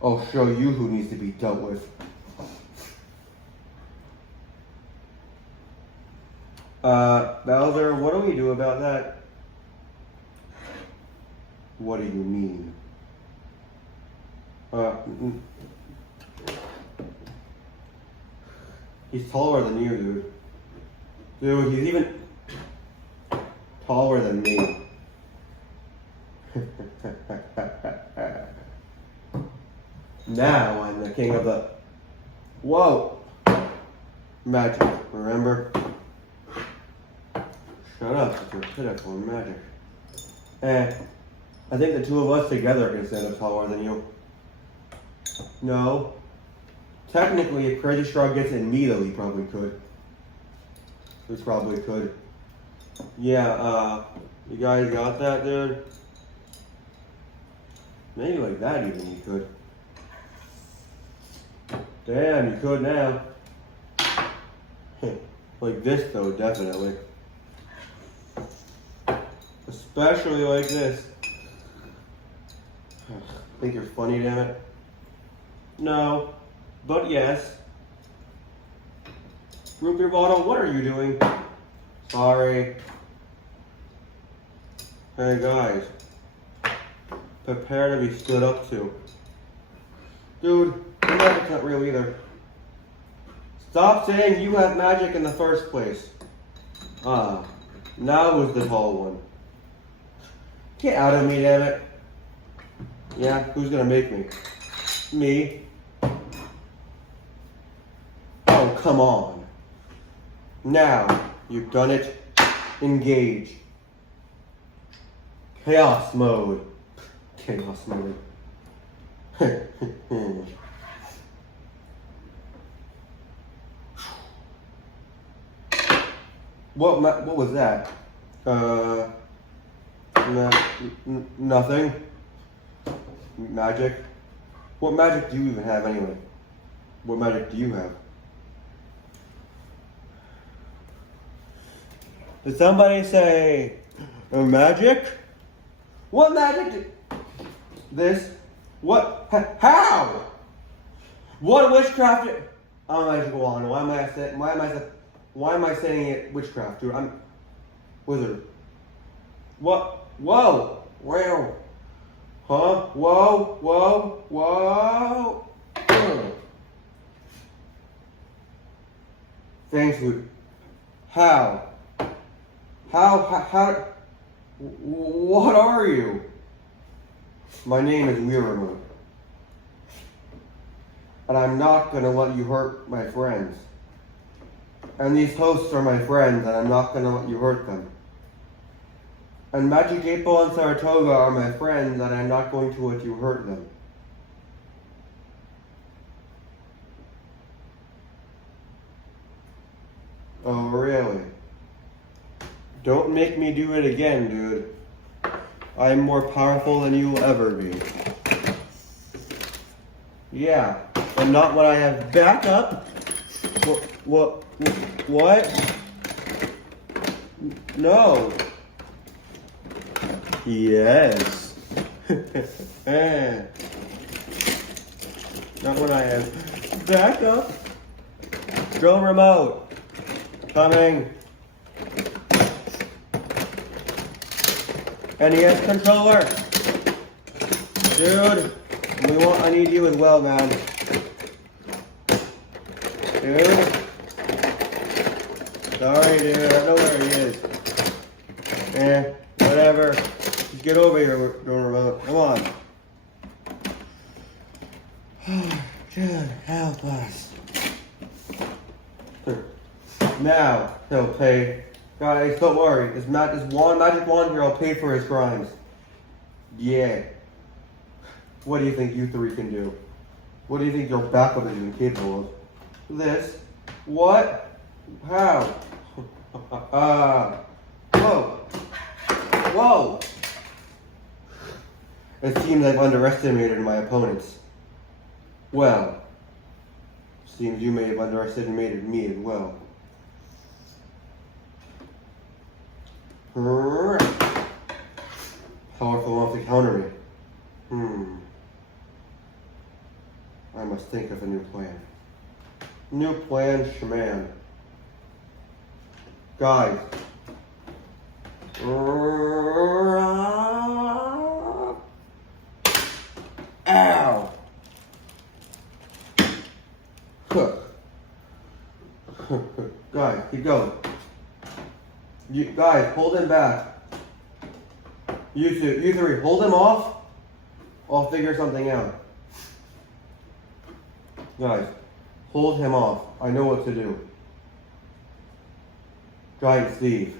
I'll show you who needs to be dealt with. Bowser, what do we do about that? What do you mean? He's taller than you, dude. Dude, he's even taller than me. Now I'm the king of the... Whoa! Magic, remember? Shut up, it's your pitiful magic. I think the two of us together can stand up taller than you. No. Technically, if Crazy Straw gets in me, though, he probably could. He probably could. Yeah, you guys got that, dude? Maybe like that even he could. Damn, you could now. Like this, though, definitely. Especially like this. Think you're funny, damn it? No, but yes. Root beer bottle, what are you doing? Sorry. Hey guys. Prepare to be stood up to. Dude, your magic's not real either. Stop saying you have magic in the first place. Now was the tall one. Get out of me, damn it. Yeah, who's gonna make me? Me. Oh, come on. Now, you've done it. Engage. Chaos mode. Chaos mode. What was that? Nothing. Magic. What magic do you even have anyway? What magic do you have? Did somebody say magic? What magic? This? What? How? What witchcraft? I'm a magical wand. Why am I saying it witchcraft, dude? I'm wizard. What? Whoa! Wow! Huh? Whoa! Whoa! Whoa! Thanks, dude. How? What are you? My name is Weiramoon. And I'm not gonna let you hurt my friends. And these hosts are my friends, and I'm not gonna let you hurt them. And Magic 8 Ball and Saratoga are my friends, and I'm not going to let you hurt them. Oh, really? Don't make me do it again, dude. I'm more powerful than you will ever be. Yeah, and not when I have backup. What? No. Yes. Not when I have backup. Drill remote. Coming. NES controller. Dude, I need you as well, man. Dude. Sorry, dude, I don't know where he is. Whatever. Just get over here, door remote. Come on. Dude, help us. Now, he'll pay. Guys, don't worry. This magic wand here will pay for his crimes. Yeah. What do you think you three can do? What do you think your backup is even capable of? This? What? How? Whoa. Whoa. It seems I've underestimated my opponents. Well, seems you may have underestimated me as well. Powerful enough to counter me. I must think of a new plan. New plan, shaman. Guys. Ow! Guys, keep going. Guys, hold him back. You three, hold him off. I'll figure something out. Guys, hold him off. I know what to do. Giant Steve.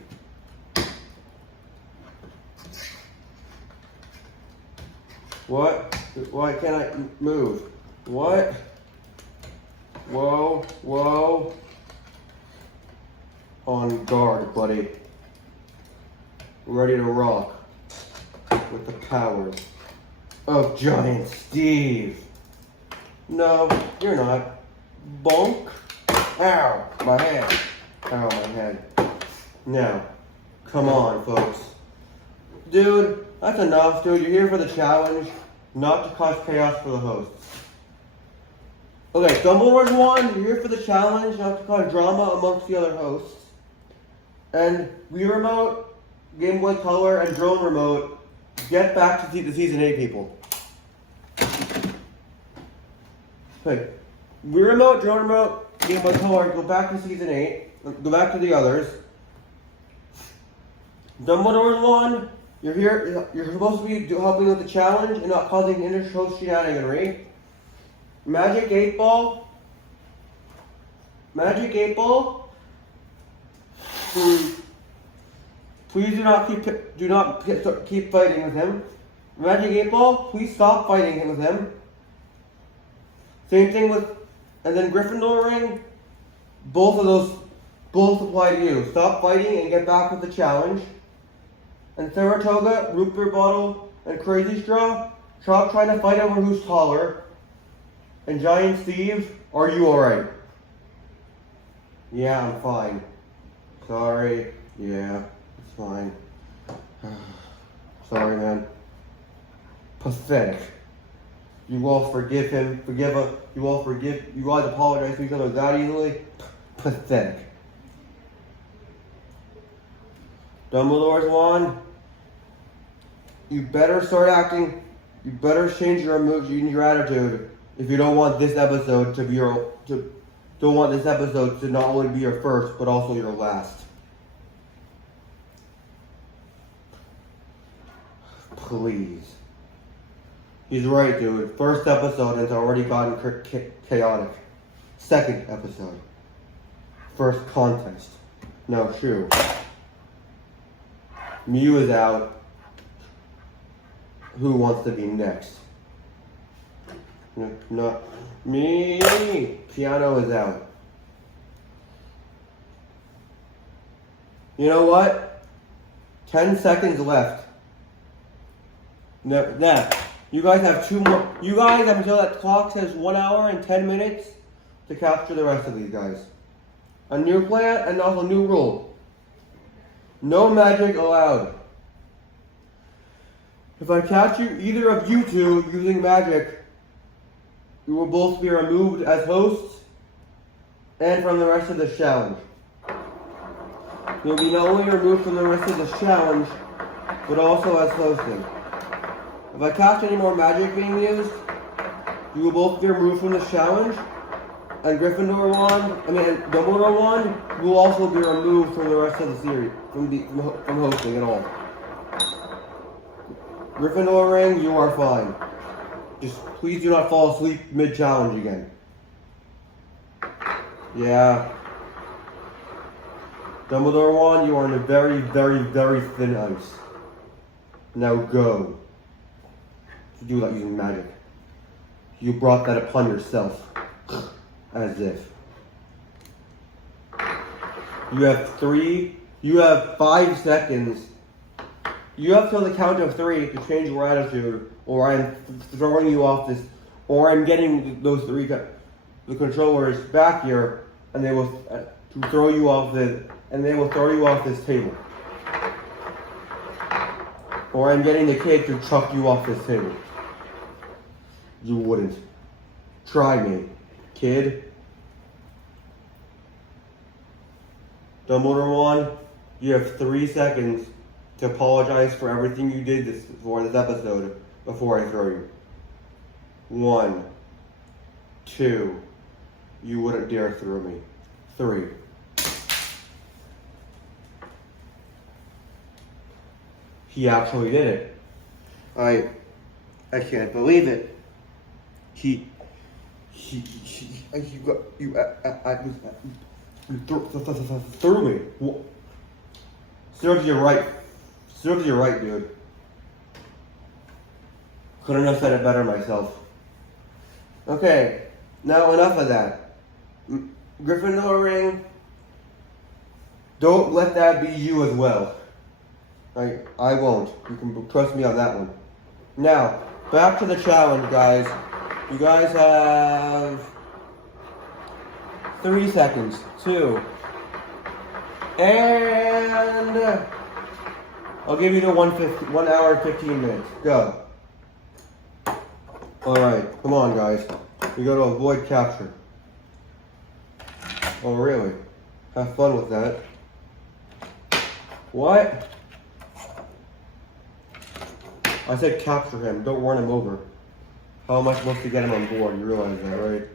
What? Why can't I move? What? Whoa, whoa. On guard, buddy. Ready to rock with the powers of Giant Steve. No, you're not. Bonk. Ow, my head. Ow, my head. Now, come on, folks. Dude, that's enough, dude. You're here for the challenge, not to cause chaos for the hosts. Okay, Dumbledore's won. You're here for the challenge, not to cause drama amongst the other hosts. And Wii Remote, Game Boy Color, and Drone Remote, get back to the Season 8 people. Okay, Wii Remote, Drone Remote, Game Boy Color, go back to Season 8. Go back to the others. Dumbledore's won. You're here. You're supposed to be helping with the challenge and not causing inter-host shenaniganry. Magic 8 Ball. Magic 8 Ball. Please do not keep fighting with him. Magic 8 Ball. Please stop fighting with him. Same thing with, and then Gryffindor Ring. Both of those apply to you. Stop fighting and get back with the challenge. And Saratoga, Root Beer Bottle, and Crazy Straw, stop trying to fight over who's taller. And Giant Steve, are you alright? Yeah, I'm fine. Sorry. Yeah, it's fine. Sorry, man. Pathetic. You all forgive him, you guys apologize to each other that easily? Pathetic. Dumbledore's wand. You better start acting, you better change your emotion and your attitude if you don't want this episode to be don't want this episode to not only be your first, but also your last. Please. He's right, dude. First episode has already gotten chaotic. Second episode. First contest. No, true. Mew is out. Who wants to be next? No, me. Piano is out. You know what? 10 seconds left. No. You guys have 2 more. You guys have until that clock says 1 hour and 10 minutes to capture the rest of these guys. A new plan and also a new rule. No magic allowed. If I catch you, either of you two, using magic, you will both be removed as hosts and from the rest of the challenge. You'll be not only removed from the rest of the challenge, but also as hosting. If I catch any more magic being used, you will both be removed from the challenge, and Dumbledore wand will also be removed from the rest of the series, from hosting at all. Gryffindor Ring, you are fine. Just please do not fall asleep mid-challenge again. Yeah. Dumbledore wand, you are in a very, very, very thin ice. Now go. To do that using magic. You brought that upon yourself. As if. You have 5 seconds. You have till the count of 3 to change your attitude, or I'm throwing you off this, or I'm getting those 3, the controllers back here, and they will throw you off this table. Or I'm getting the kid to chuck you off this table. You wouldn't. Try me, kid. Dumbledore wand, you have 3 seconds to apologize for everything you did for this episode before I throw you. 1, 2, you wouldn't dare throw me. 3. He actually did it. I can't believe it. You threw me. Serves you right. Serves you right, dude. Couldn't have said it better myself. Okay, now enough of that. Gryffindor Ring, don't let that be you as well. I won't. You can trust me on that one. Now, back to the challenge, guys. You guys have 3 seconds. 2. And I'll give you the 1 hour and 15 minutes. Go. Alright, come on, guys. You go to avoid capture. Oh, really? Have fun with that. What? I said capture him, don't run him over. How am I supposed to get him on board? You realize that, right?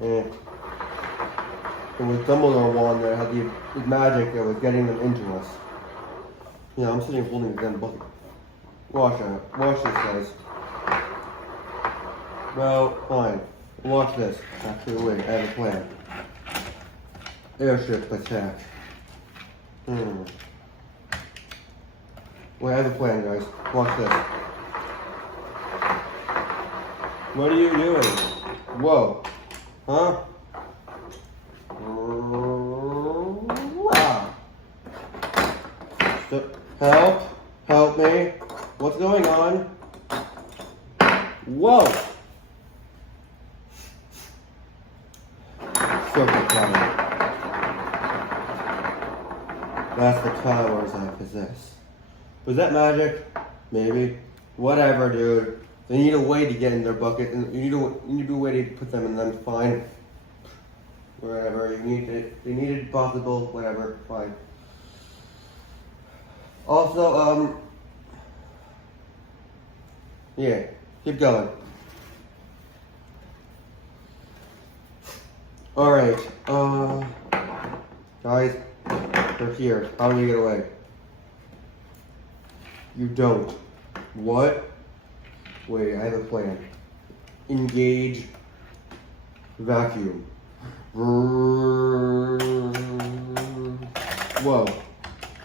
It was Dumbledore wand that had the magic that was getting them into us. Yeah, I'm sitting holding the damn bucket. Watch that. Watch this, guys. Well, fine. Watch this. Actually, wait, I have a plan. Airship attack. Wait, I have a plan, guys. Watch this. What are you doing? Whoa. Huh? Help. Help me. What's going on? Whoa. Circle power. That's the powers I possess. Was that magic? Maybe. Whatever, dude. They need a way to get in their bucket, and you need a way to put them in them. Fine. Whatever you need it. They need it possible. Whatever. Fine. Also, yeah. Keep going. All right. Guys, they're here. How do you get away? You don't. What? Wait, I have a plan. Engage vacuum. Whoa.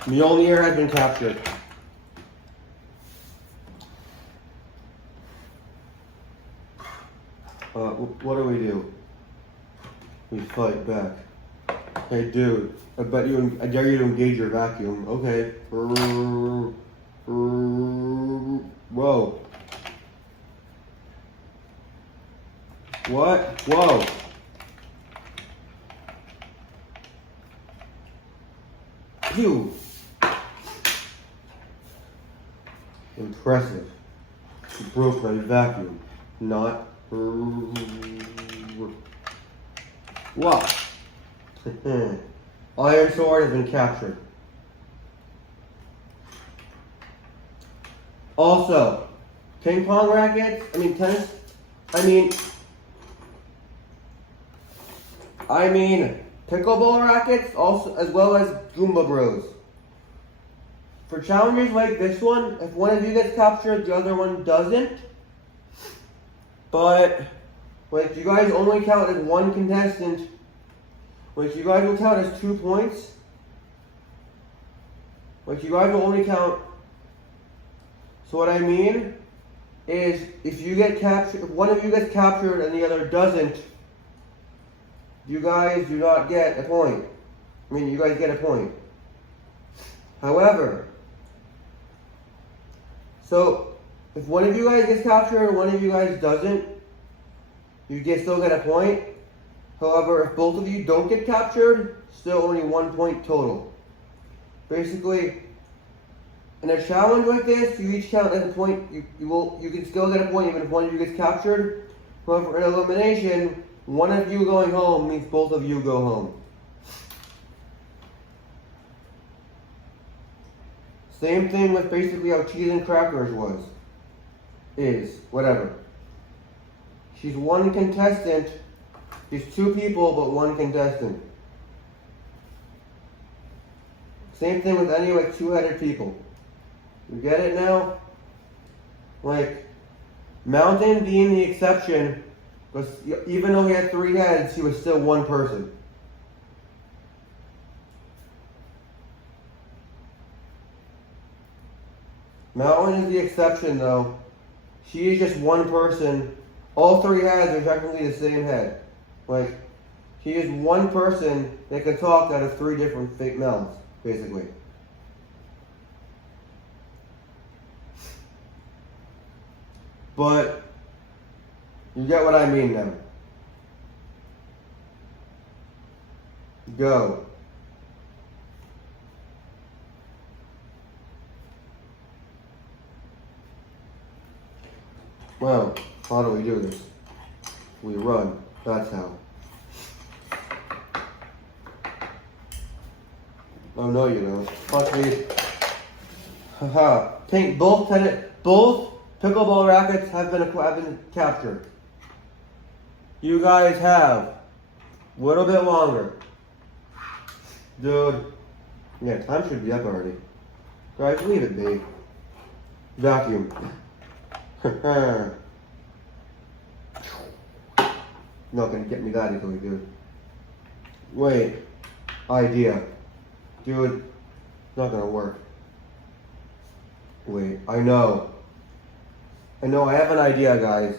Mjolnir has been captured. What do? We fight back. Hey, dude. I dare you to engage your vacuum. Okay. Whoa. What? Whoa. Pew. Impressive. You broke my vacuum. Not. Wow. Iron Sword has been captured. Also, ping pong rackets, tennis, pickleball rackets, also, as well as Goomba Bros. For challenges like this one, if one of you gets captured, the other one doesn't. But, you guys only count as one contestant, you guys will count as 2 points. You guys will only count. So what I mean is, if you get captured, if one of you gets captured and the other doesn't, you guys do not get a point. You guys get a point. However, so if one of you guys gets captured and one of you guys doesn't, you still get a point. However, if both of you don't get captured, still only 1 point total. Basically, in a challenge like this, you each count as a point. You can still get a point even if one of you gets captured. However, in elimination, one of you going home means both of you go home. Same thing with basically how Cheese and Crackers is, whatever. She's one contestant. She's 2 people, but 1 contestant. Same thing with any 2-headed people. You get it now? Mountain being the exception, because even though he had 3 heads, he was still 1 person. Mountain is the exception, though. She is just 1 person. All 3 heads are technically the same head. She is 1 person that can talk out of 3 different fake mouths, basically. But you get what I mean now. Go. Well, how do we do this? We run. That's how. Oh no, you don't. Punch me. Haha. Pink. Both pickleball rackets have been captured. You guys have a little bit longer. Dude. Yeah, time should be up already. Guys, leave it be. Vacuum. Not gonna get me that easily, dude. Wait. Idea. Dude, not gonna work. Wait, I know. I have an idea, guys.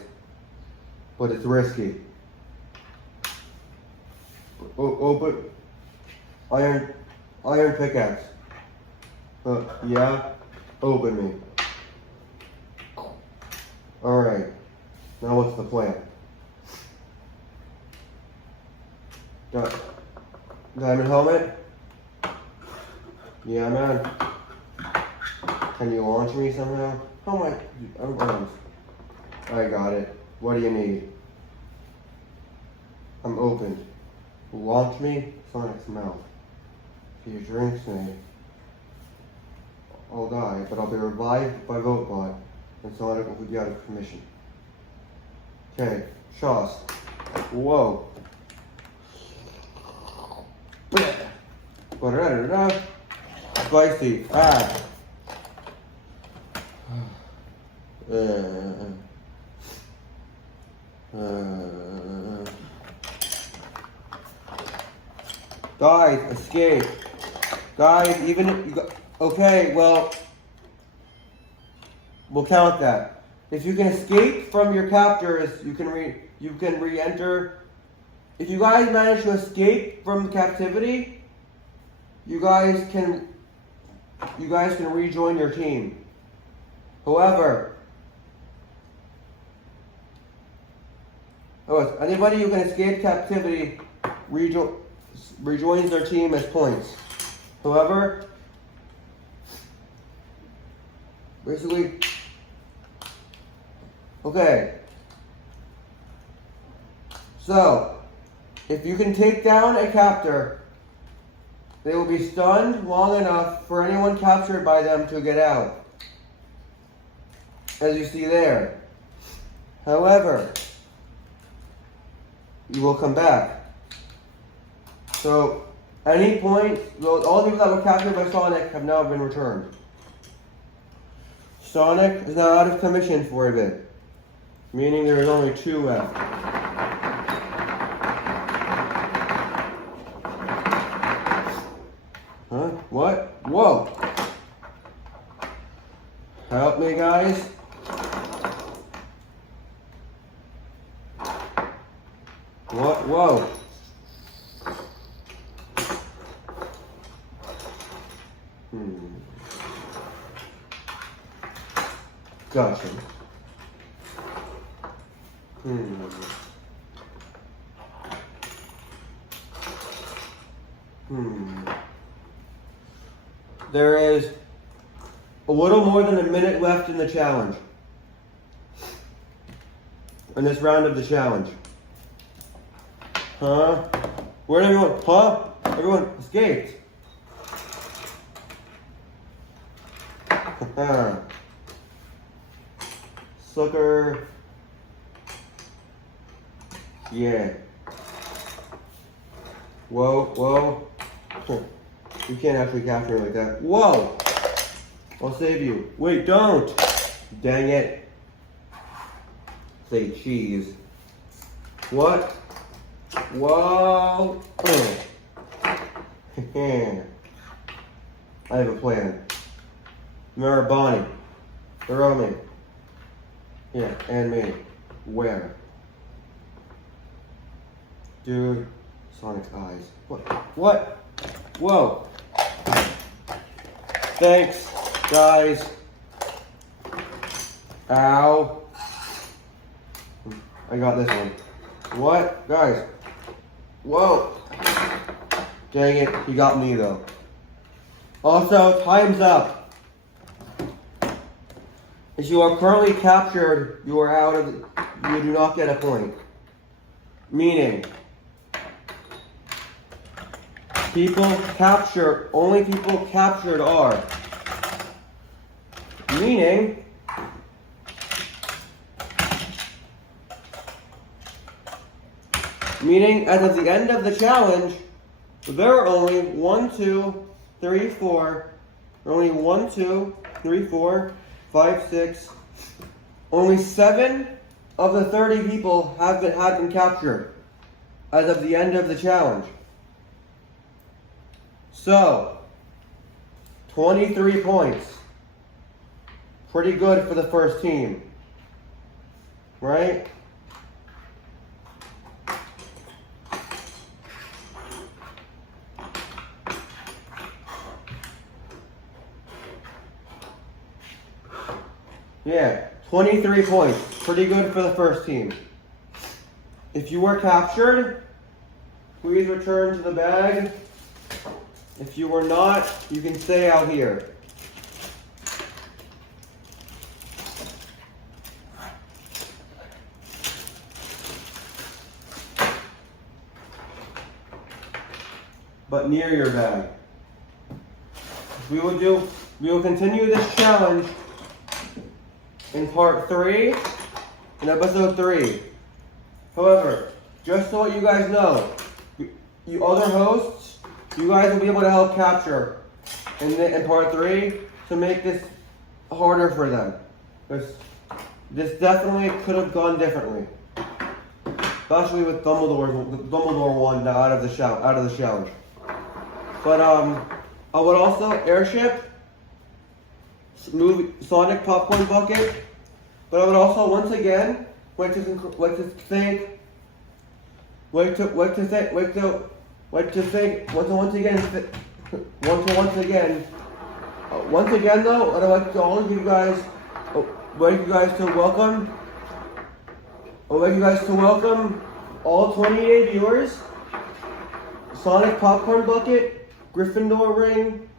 But it's risky. But iron pickaxe. Yeah? Open me. Alright. Now what's the plan? Diamond helmet? Yeah, man. Can you launch me somehow? How am I got it. What do you need? I'm open. Launch me, Sonic's mouth. If you drink me, I'll die, but I'll be revived by Votebot, and Sonic will be out of commission. Okay, Shoss. Whoa. Spicy. Ah. Guys, escape. Guys, even if you got, okay, well, we'll count that. If you can escape from your captors, you can re-enter. If you guys manage to escape from captivity, you guys can rejoin your team. However, anybody who can escape captivity rejoins their team as points. However, basically, okay. So, if you can take down a captor, they will be stunned long enough for anyone captured by them to get out. As you see there. However, you will come back. So, at any point, all the people that were captured by Sonic have now been returned. Sonic is now out of commission for a bit, meaning there is only 2 left. Huh? What? Whoa! Help me, guys. What? Whoa! Gotcha. There is a little more than a minute left in the challenge. In this round of the challenge. Huh? Where'd everyone? Huh? Everyone escaped. Sucker. Yeah. Whoa, whoa. You can't actually capture me like that. Whoa! I'll save you. Wait, don't! Dang it. Say cheese. What? Whoa! I have a plan. Marabani. Throw me. Yeah, and me. Where? Dude. Sonic's eyes. What? What? Whoa. Thanks, guys. Ow. I got this one. What? Guys. Whoa. Dang it. He got me, though. Also, time's up. If you are currently captured, you are out of. You do not get a point. meaning only people captured are. Meaning as of the end of the challenge, there are only 1, 2, 3, 4, only 1, 2, 3, 4, 5, 6, only 7 of the 30 people had been captured as of the end of the challenge. So, 23 points. Pretty good for the first team, right? Yeah, 23 points. Pretty good for the first team. If you were captured, please return to the bag. If you were not, you can stay out here. But near your bag. We will continue this challenge in part 3, in episode 3. However, just so you guys know, you other hosts, you guys will be able to help capture in part 3 to make this harder for them. This definitely could have gone differently. Especially with Dumbledore one out of the challenge. But I would also airship, Sonic Popcorn Bucket. But I would also once again once again though, I'd like to all of you guys, to welcome all 28 viewers, Sonic Popcorn Bucket, Gryffindor Ring,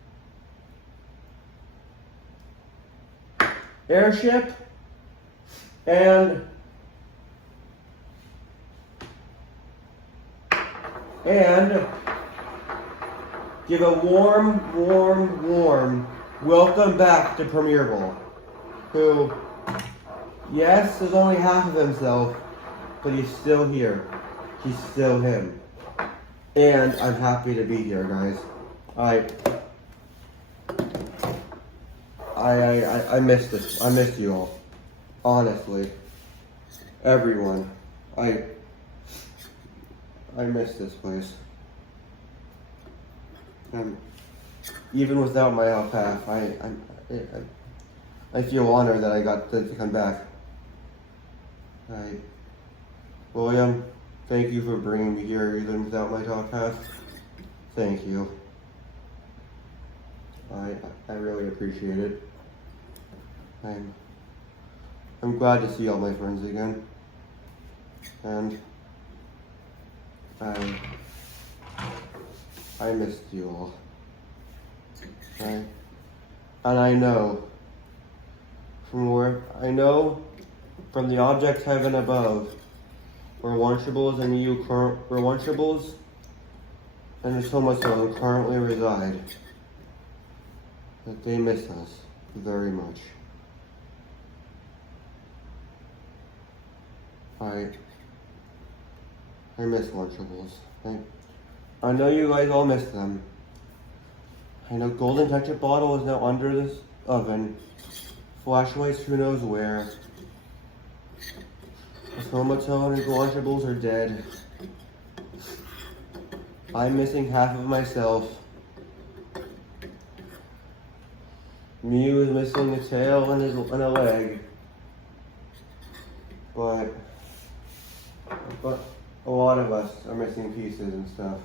Airship, and give a warm welcome back to Premier Bowl, who, yes, is only half of himself, but he's still here. He's still him. And I'm happy to be here, guys. I missed this. I missed you all. Honestly. Everyone. I miss this place. Even without my path, I feel honored that I got to come back. William, thank you for bringing me here even without my top path. Thank you. I really appreciate it. I'm glad to see all my friends again. And I missed you all. And I know from the objects heaven above, where Lunchables and the Tomato currently reside, that they miss us very much. I miss Lunchables. I know you guys all miss them. I know Golden Ketchup Bottle is now under this oven. Flashlights who knows where. The Tomato and Lunchables are dead. I'm missing half of myself. Mew is missing a tail and a leg. But a lot of us are missing pieces and stuff.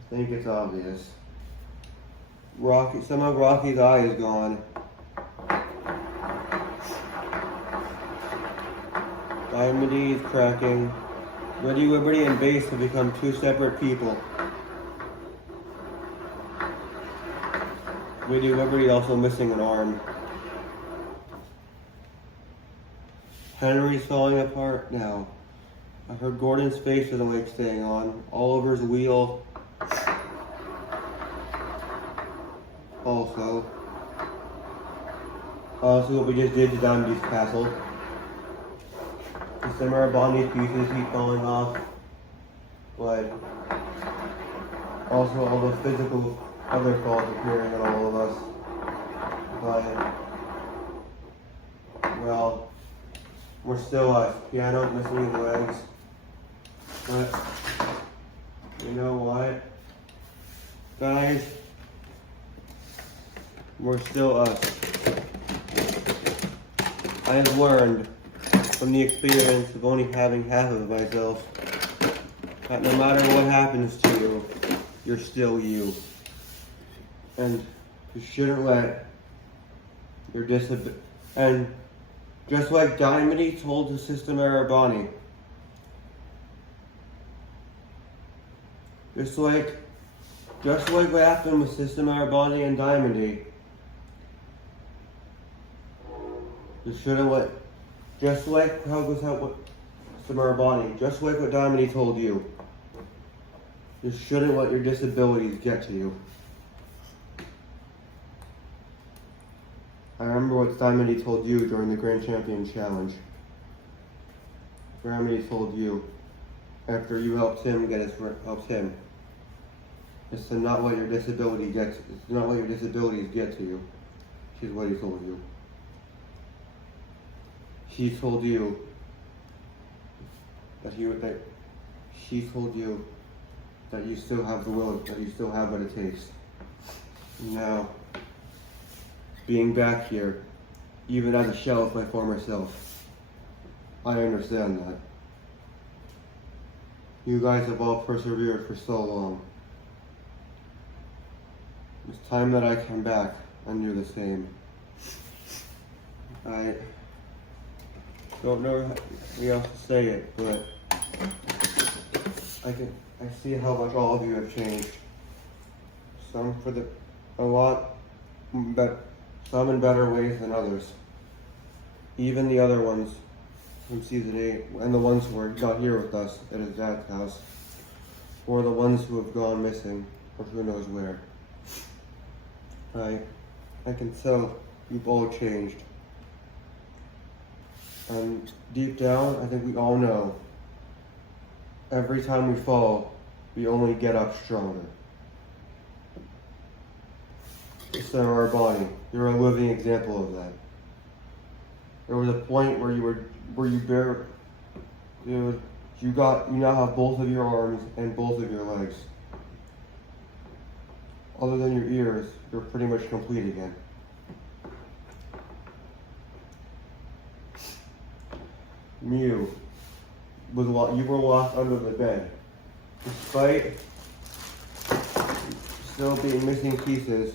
I think it's obvious. Some of Rocky's eye is gone. Diamond D is cracking. Ready, Liberty, and Base have become two separate people. Ready, Liberty also missing an arm. Henry's falling apart now. I heard Gordon's face doesn't like staying on. Oliver's wheel. Also. What we just did to Dimedy's castle. Some of our Bonnie's pieces keep falling off. But also all the physical other faults appearing on all of us. But, well, we're still us. Piano missing his legs. But, you know what? Guys, we're still us. I have learned from the experience of only having half of myself that no matter what happens to you, you're still you. And you shouldn't let your disability. And just like Dimedy told the System Era Bonnie, just like what happened with System Era Bonnie and Dimedy, you shouldn't let, just like how was that what System Era Bonnie, just like what Dimedy told you, you shouldn't let your disabilities get to you. I remember what Dimedy told you during the Grand Champion Challenge. Dimedy told you after you helped him is to not let your disability get disabilities get to you. She's what he told you. She told you that she told you that you still have the will, that you still have what it takes. Now, being back here, even as a shell of my former self, I understand that. You guys have all persevered for so long. It's time that I come back and do the same. I don't know how else to say it, but I see how much all of you have changed. Some some in better ways than others. Even the other ones from season 8, and the ones who are not here with us at his dad's house, or the ones who have gone missing, or who knows where. I can tell you've all changed. And deep down, I think we all know, every time we fall, we only get up stronger. Center Our Body, you're a living example of that. There was a point where you now have both of your arms and both of your legs. Other than your ears, you're pretty much complete again. You were locked under the bed. Despite still being missing pieces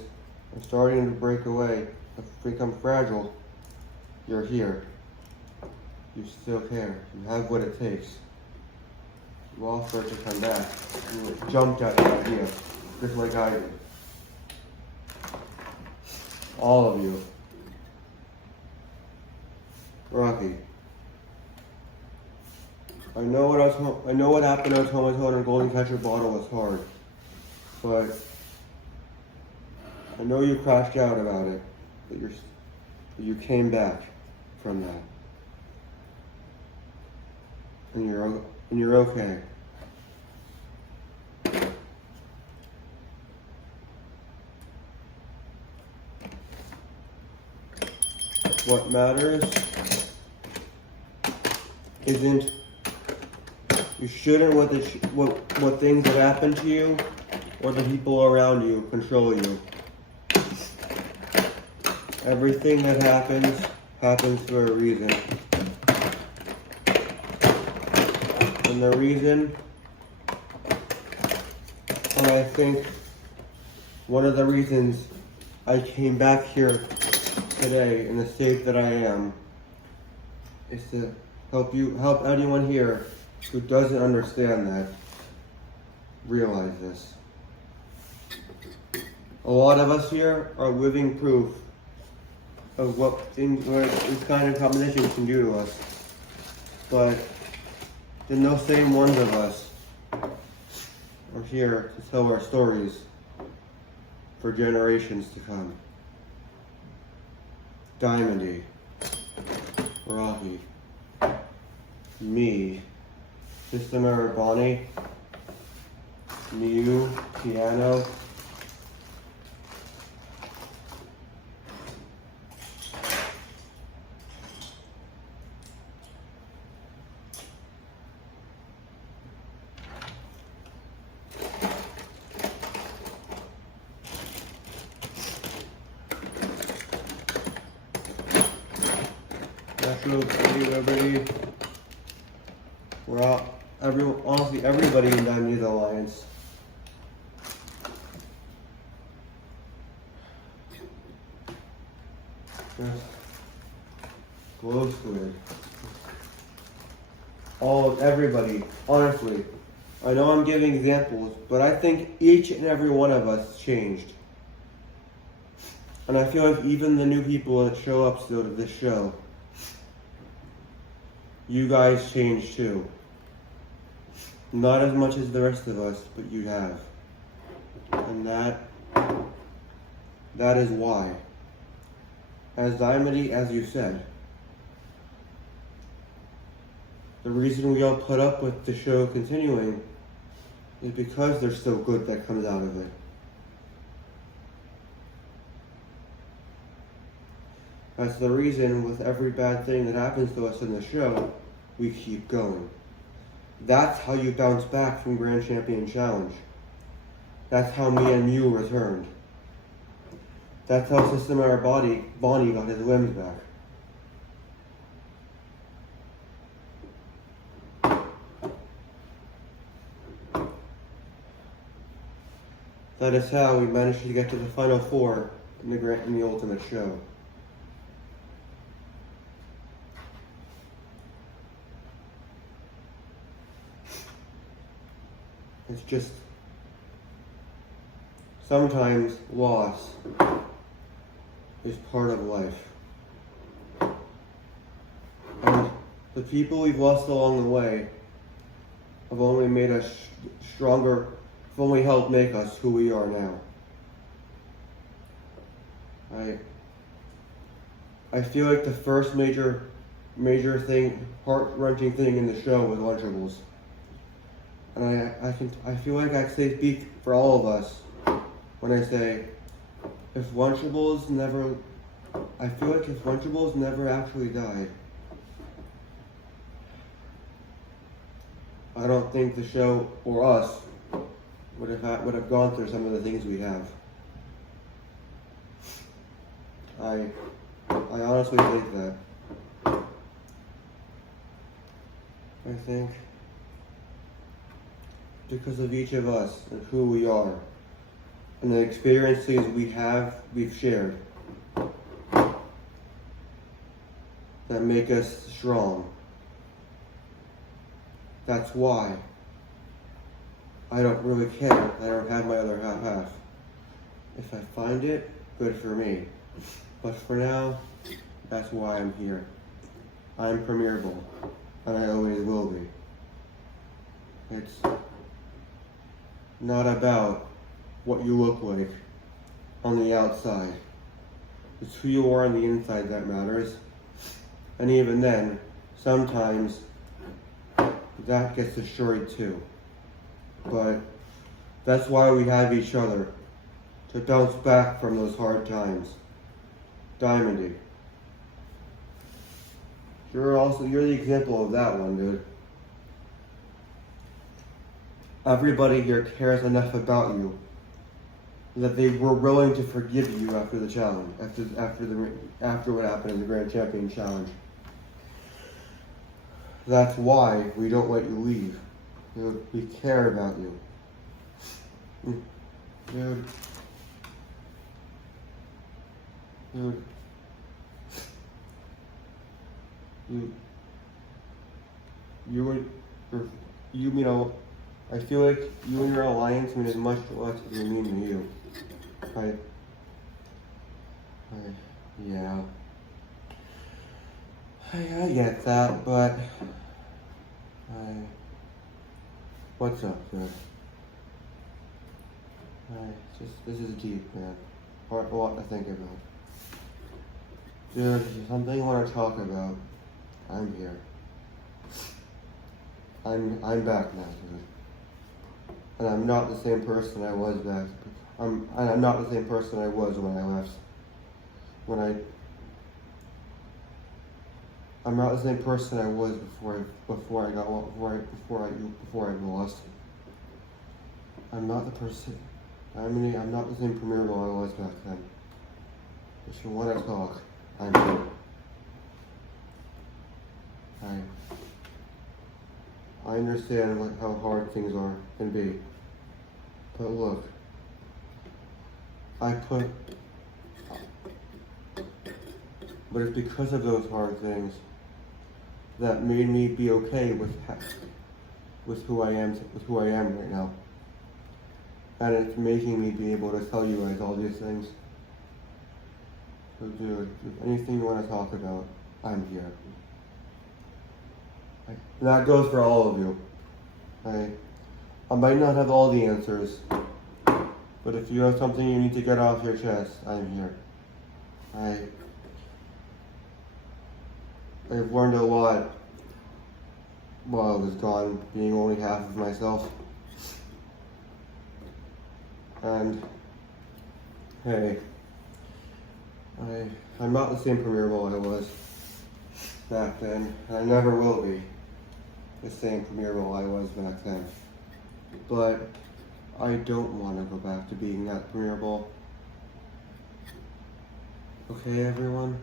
and starting to break away, become fragile, you're here. You still care. You have what it takes. You offered to come back. You jumped at the idea, just like I did. All of you. Rocky. I know what happened to Automaton and Golden Catcher Bottle was hard, but I know you crashed out about it, but you came back from that, and you're okay. What matters isn't, you shouldn't let what things that happen to you or the people around you control you. Everything that happens for a reason. And the reason, and I think one of the reasons I came back here today in the state that I am, is to help anyone here who doesn't understand that realize this. A lot of us here are living proof of what this kind of competition can do to us. But then those same ones of us are here to tell our stories for generations to come. Diamondy, Rocky, me, System Bonnie, Mew, Piano, National Liberty. We're all, honestly, everybody in Diamond Alliance. Glow Squid. Everybody, honestly. I know I'm giving examples, but I think each and every one of us changed. And I feel like even the new people that show up still to this show, you guys changed too. Not as much as the rest of us, but you have. And that is why. As Diamondy, as you said, the reason we all put up with the show continuing is because there's so good that comes out of it. That's the reason with every bad thing that happens to us in the show, we keep going. That's how you bounce back from Grand Champion Challenge. That's how me and Mew returned. That's how System Bonnie got his limbs back. That is how we managed to get to the Final Four in the Ultimate Show. It's just sometimes loss is part of life. And the people we've lost along the way have only made us stronger, have only helped make us who we are now. I feel like the first major thing, heart-wrenching thing in the show was Lunchables. And I feel like I speak for all of us when I say, I feel like if Lunchables never actually died, I don't think the show or us would have gone through some of the things we have. I honestly think that. I think because of each of us and who we are and the experiences we've shared that make us strong. That's why I don't really care. I don't have my other half. If I find it, good for me. But for now, that's why I'm here. I'm Premierable, and I always will be. It's not about what you look like on the outside. It's who you are on the inside that matters. And even then, sometimes that gets destroyed too. But that's why we have each other, to bounce back from those hard times. Diamondy. You're the example of that one, dude. Everybody here cares enough about you that they were willing to forgive you after the challenge, after what happened in the Grand Champion Challenge. That's why we don't let you leave. Dude, we care about you. Dude. You know, I feel like you and your alliance mean as much to us as we mean to you. Right? Yeah. I get that, but What's up, dude? This is deep, man. A lot to think about. Dude, if there's something you want to talk about, I'm here. I'm back now, dude. And I'm not the same person I was back. I'm not the same person I was when I left. I'm not the same person I was before I lost. I'm not the person. I'm not the same Premier Ball I was back then. If you want to talk, I'm here. I understand how hard things can be. But look, but it's because of those hard things that made me be okay with who I am right now. And it's making me be able to tell you guys all these things. So dude, if anything you want to talk about, I'm here. And that goes for all of you. I might not have all the answers, but if you have something you need to get off your chest, I'm here. I've learned a lot while I was gone, being only half of myself. And hey, I'm not the same Premier Ball I was back then, and I never will be the same Premier Ball I was back then. But I don't want to go back to being that Premier Ball. Okay, everyone?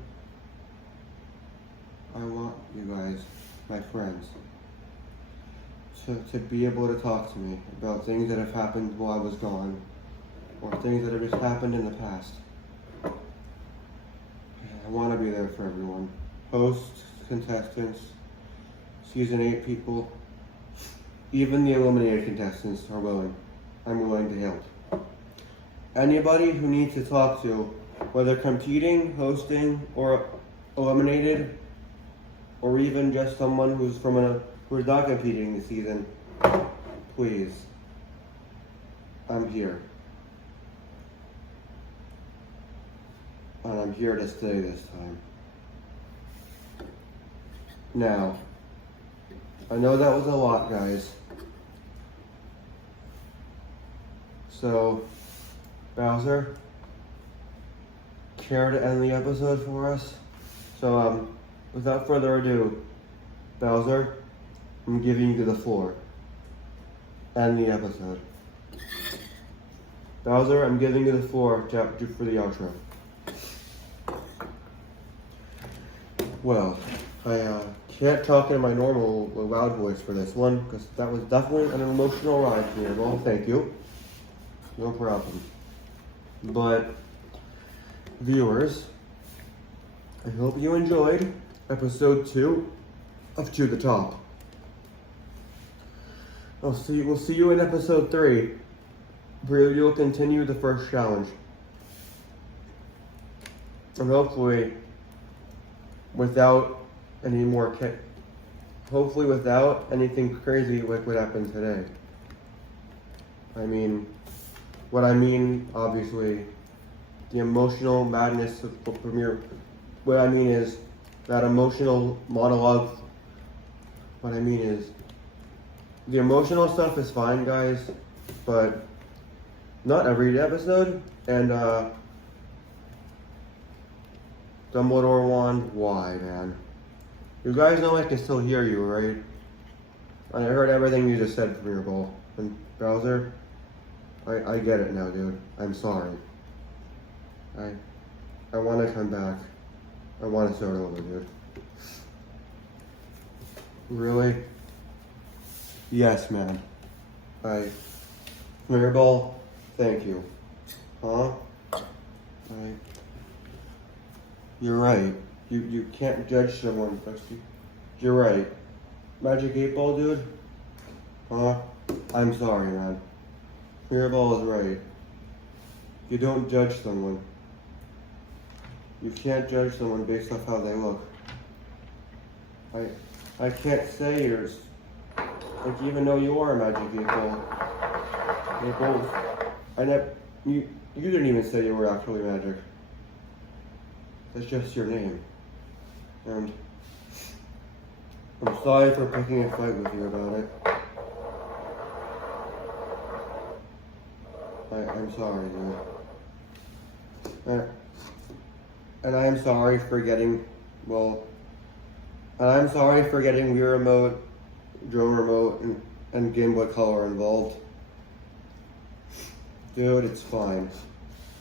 I want you guys, my friends, to be able to talk to me about things that have happened while I was gone, or things that have just happened in the past. I want to be there for everyone. Hosts, contestants, season 8 people, even the eliminated contestants are willing. I'm willing to help. Anybody who needs to talk to, whether competing, hosting, or eliminated, or even just someone who's not competing this season, please, I'm here. And I'm here to stay this time. Now, I know that was a lot, guys. So, Bowser, care to end the episode for us? So, without further ado, Bowser, I'm giving you the floor. End the episode. Bowser, I'm giving you the floor for the outro. Well, I can't talk in my normal loud voice for this one, because that was definitely an emotional ride for me. Well, thank you. No problem. But, viewers, I hope you enjoyed episode 2 of To The Top. We'll see you in episode 3, where you'll continue the first challenge. And hopefully, without anything crazy like what happened today. What I mean, obviously, the emotional madness of the premiere. What I mean is that emotional monologue. What I mean is, the emotional stuff is fine, guys, but not every episode. And Dumbledore wand, why, man? You guys know I can still hear you, right? I heard everything you just said from your ball. And Bowser, I get it now, dude. I'm sorry. I want to come back. I want to start over, dude. Really? Yes, man. Mirrorball, thank you. Huh? You're right. You can't judge someone. You're right. Magic 8 Ball, dude? Huh? I'm sorry, man. Mirrorball is right. You don't judge someone. You can't judge someone based off how they look. I can't say Like, even though you are a magic 8-Ball, they both. You didn't even say you were actually magic. That's just your name. And I'm sorry for picking a fight with you about it. I'm sorry, dude. And I am sorry for getting, and I'm sorry for getting Wii Remote, Drone Remote, and Game Boy Color involved. Dude, it's fine.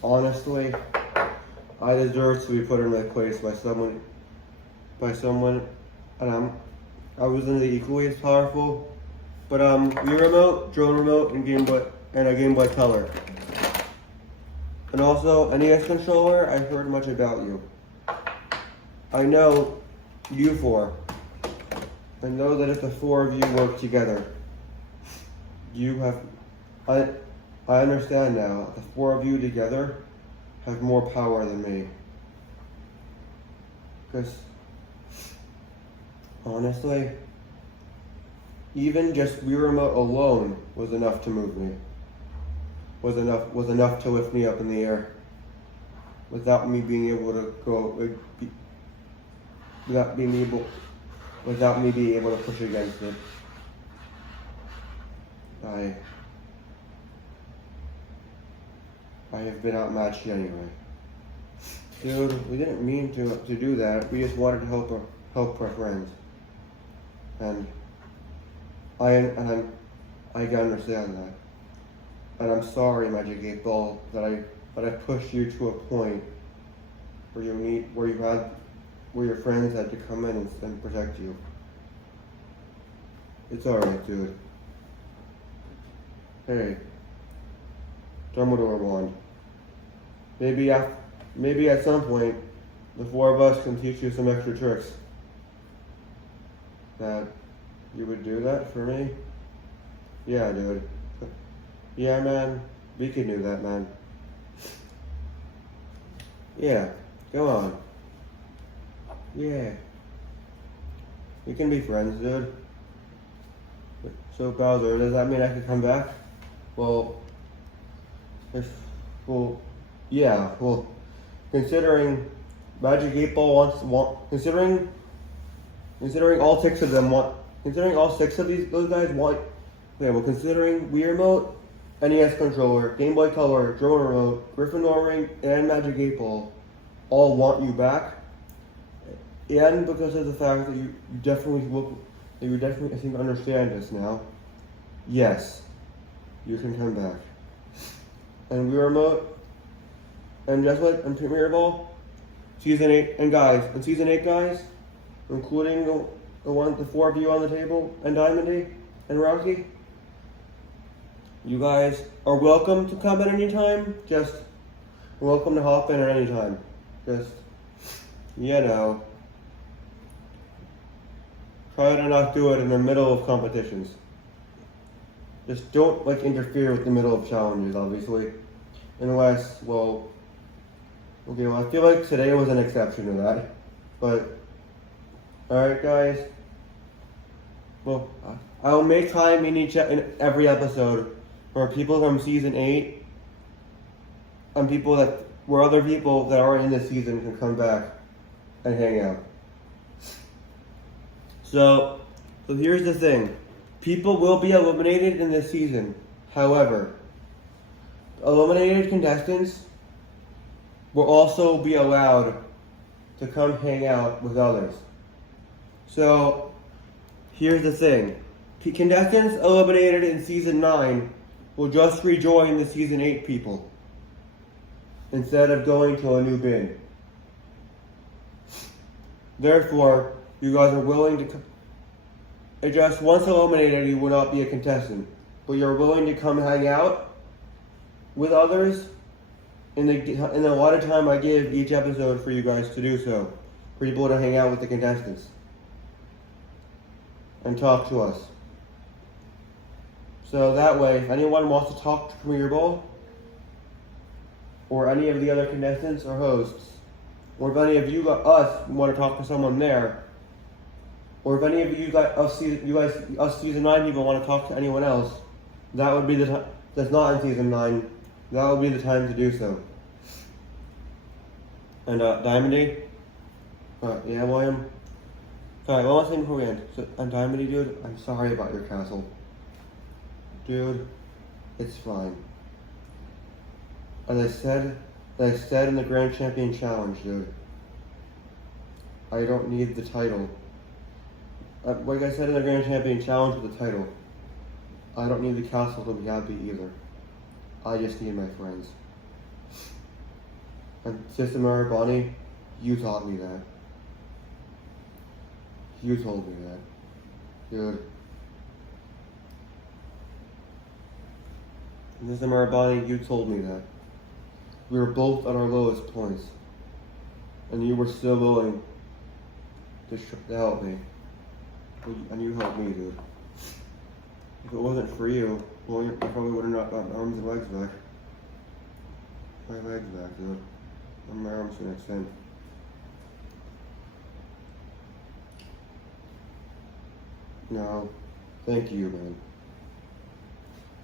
Honestly, I deserve to be put in my place by someone, and I wasn't equally as powerful, but Wii Remote, Drone Remote, and a Game Boy Color. And also, NES controller, I've heard much about you. I know you four. I know that if the four of you work together, I understand now, the four of you together have more power than me. Because, honestly, even just Wii Remote alone was enough to move me. Was enough to lift me up in the air without me being able to without me being able to push against it. I have been outmatched anyway. Dude, we didn't mean to do that. We just wanted to help our friends. And I can understand that. And I'm sorry, Magic 8-Ball, that I pushed you to a point where your friends had to come in and protect you. It's alright, dude. Hey, Dumbledore wand. Maybe at some point, the four of us can teach you some extra tricks. That you would do that for me? Yeah, dude. Yeah, man, we can do that, man. Yeah, go on. Yeah. We can be friends, dude. So, Bowser, does that mean I could come back? Yeah, considering Magic 8-Ball considering all six of those guys want, considering Wii Remote, NES controller, Game Boy Color, Drone Remote, Gryffindor Ring, and Magic 8-Ball all want you back, and because of the fact that you definitely seem to understand this now, yes, you can come back. And Wii Remote, and just like in Premier Ball, Season 8, and Season 8 guys, including the four of you on the table, and Diamondy, and Rocky, you guys are welcome to come at any time. Just welcome to hop in at any time. Just, try to not do it in the middle of competitions. Just don't interfere with the middle of challenges, obviously. Unless, I feel like today was an exception to that. But, alright guys. I'll make time in every episode for people from Season 8 and other people that aren't in this season can come back and hang out. So here's the thing. People will be eliminated in this season. However, eliminated contestants will also be allowed to come hang out with others. So here's the thing. Contestants eliminated in Season 9 will just rejoin the Season 8 people instead of going to a new bin. Therefore, you guys are willing to just once eliminated, you will not be a contestant, but you're willing to come hang out with others in the lot of time I give each episode for you guys to do so, for people to hang out with the contestants and talk to us. So that way, if anyone wants to talk to Premier Ball, or any of the other contestants or hosts, or if any of you us want to talk to someone there, or if any of you guys, us season 9 people want to talk to anyone else, that would be the time. That's not in season 9. That would be the time to do so. And Diamondy, yeah, William. Sorry, one last thing before we end. So, and Diamondy, dude, I'm sorry about your castle. Dude, it's fine. As I said in the Grand Champion Challenge, dude, I don't need the title. Like I said in the Grand Champion Challenge with the title, I don't need the castle to be happy either. I just need my friends. And Sister Mary Bonnie, you taught me that. You told me that. Dude. Sister Mary Bonnie, you told me that. We were both at our lowest points. And you were still willing to help me. And you helped me, dude. If it wasn't for you, well, I probably would have not gotten arms and legs back. My legs back, dude. And my arms can extend. No, thank you, man.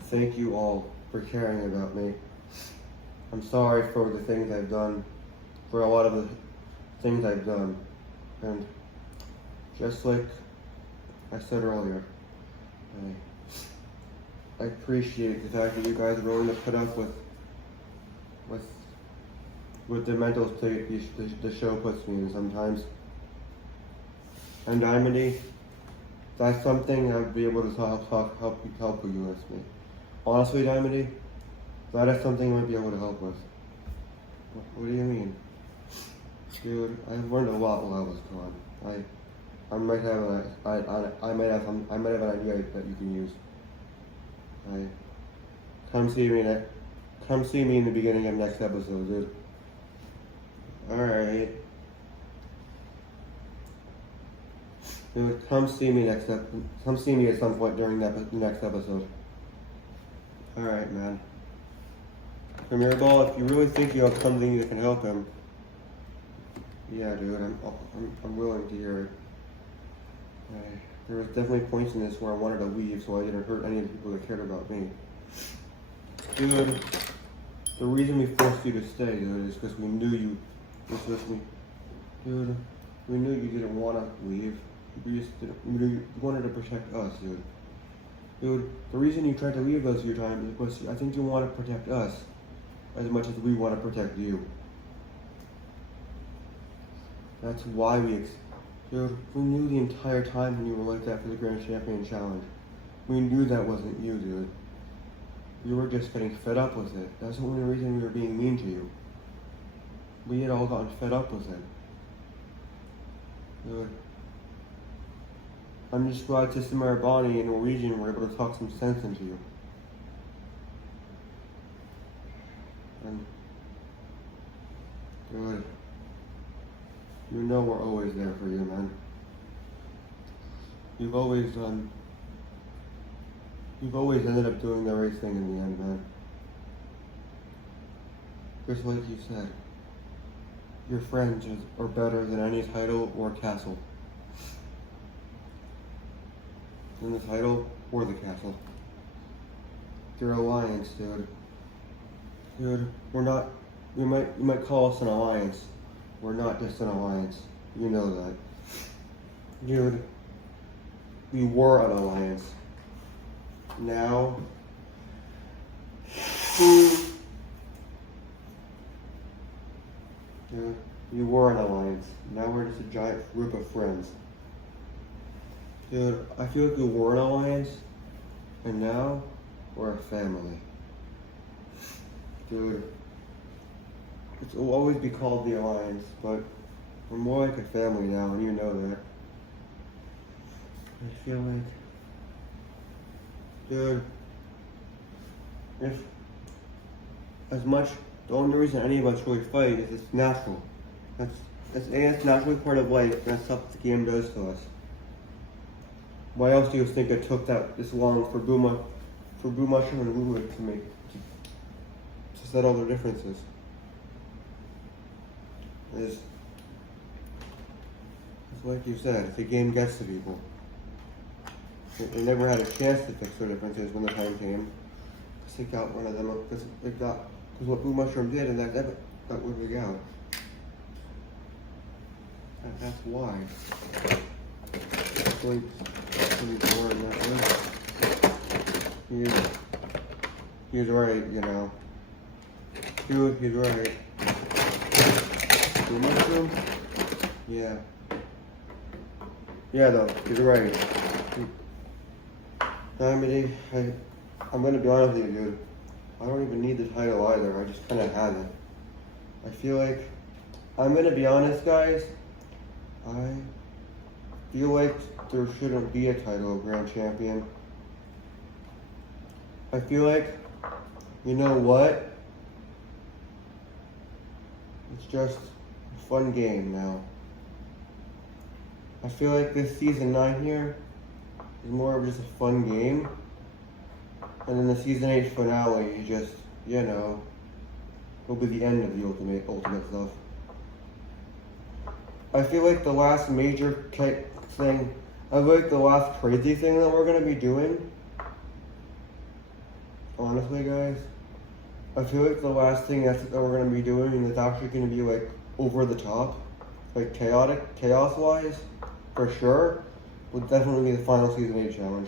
Thank you all for caring about me. I'm sorry for the things I've done, for a lot of the things I've done. And just like I said earlier, I appreciate the fact that you guys are willing to put up with the mental state the show puts me in sometimes. And Diamondy, that's something I'd be able to help you with me. Honestly, Diamondy, that is something I might be able to help with. What do you mean? Dude, I've learned a lot while I was gone. I might have an idea that you can use. Come see me in the beginning of next episode, dude. Alright. Dude, come see me at some point during the next episode. Alright, man. Premier Ball, if you really think you have something that can help him, yeah, dude, I'm willing to hear it. There was definitely points in this where I wanted to leave so I didn't hurt any of the people that cared about me. Dude, the reason we forced you to stay, dude, is because we knew you were with me. Dude, we knew you didn't want to leave. You wanted to protect us, dude. Dude, the reason you tried to leave us your time is because I think you want to protect us as much as we want to protect you. That's why dude, we knew the entire time when you were like that for the Grand Champion Challenge. We knew that wasn't you, dude. You were just getting fed up with it. That's the only reason we were being mean to you. We had all gotten fed up with it. Dude. I'm just glad Sister Mary Bonnie and Norwegian were able to talk some sense into you. And, dude, you know we're always there for you, man. You've always ended up doing the right thing in the end, man. Just like you said, your friends are better than any title or castle. In the title or the castle. Your alliance, dude. Dude, you might call us an alliance. We're not just an alliance. You know that. Dude, we were an alliance. Now, dude, we were an alliance. Now we're just a giant group of friends. Dude, I feel like we were an alliance, and now we're a family. Dude, it will always be called the alliance, but we're more like a family now, and you know that. I feel like, dude, the only reason any of us really fight is it's natural. It's naturally part of life, and that's stuff the game does to us. Why else do you think it took this long for Boo Mushroom and Lulu to settle their differences? like you said, the game gets to people. They never had a chance to fix their differences when the time came. Because they got one of them, because what Blue Mushroom did, and that got Ludwig out. That's why. It's really boring that way. He's right, you know. He's right. Blue Mushroom? Yeah. Yeah, though, he's right. Diamond, I'm gonna be honest with you, dude. I don't even need the title either. I just kind of have it. I feel like, I'm gonna be honest, guys. I feel like there shouldn't be a title of Grand Champion. I feel like, you know what? It's just a fun game now. I feel like this season 9 here is more of just a fun game. And then the season 8 finale is just, you know, will be the end of the ultimate stuff. I feel like the last major thing, I feel like the last crazy thing that we're gonna be doing, honestly guys, I feel like the last thing that we're gonna be doing that's actually gonna be like over the top, like chaos wise, for sure, would definitely be the final season 8 challenge.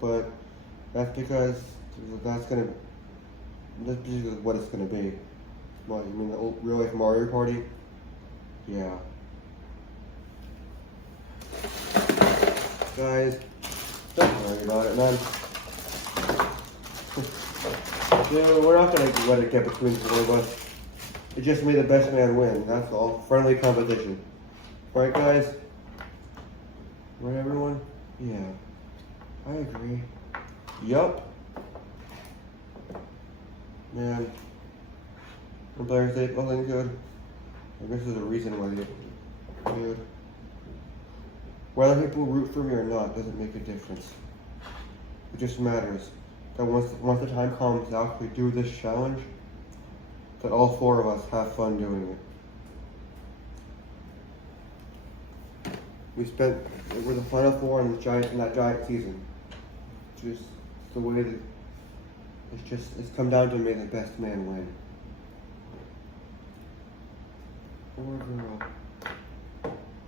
But that's because that's just what it's gonna be. What, you mean the real life Mario Party? Yeah. Guys, don't worry about it, man. Dude, we're not gonna let it get between the four of us. It just made the best man win, that's all. Friendly competition. Right, guys? Right, everyone? Yeah. I agree. Yup. Man. The players say nothing good. I guess there's a reason why they do. Whether people root for me or not doesn't make a difference. It just matters that once the time comes to actually do this challenge, that all 4 of us have fun doing it. We're the final 4 in that giant season. Just the way that it's come down to make the best man win. Poor girl.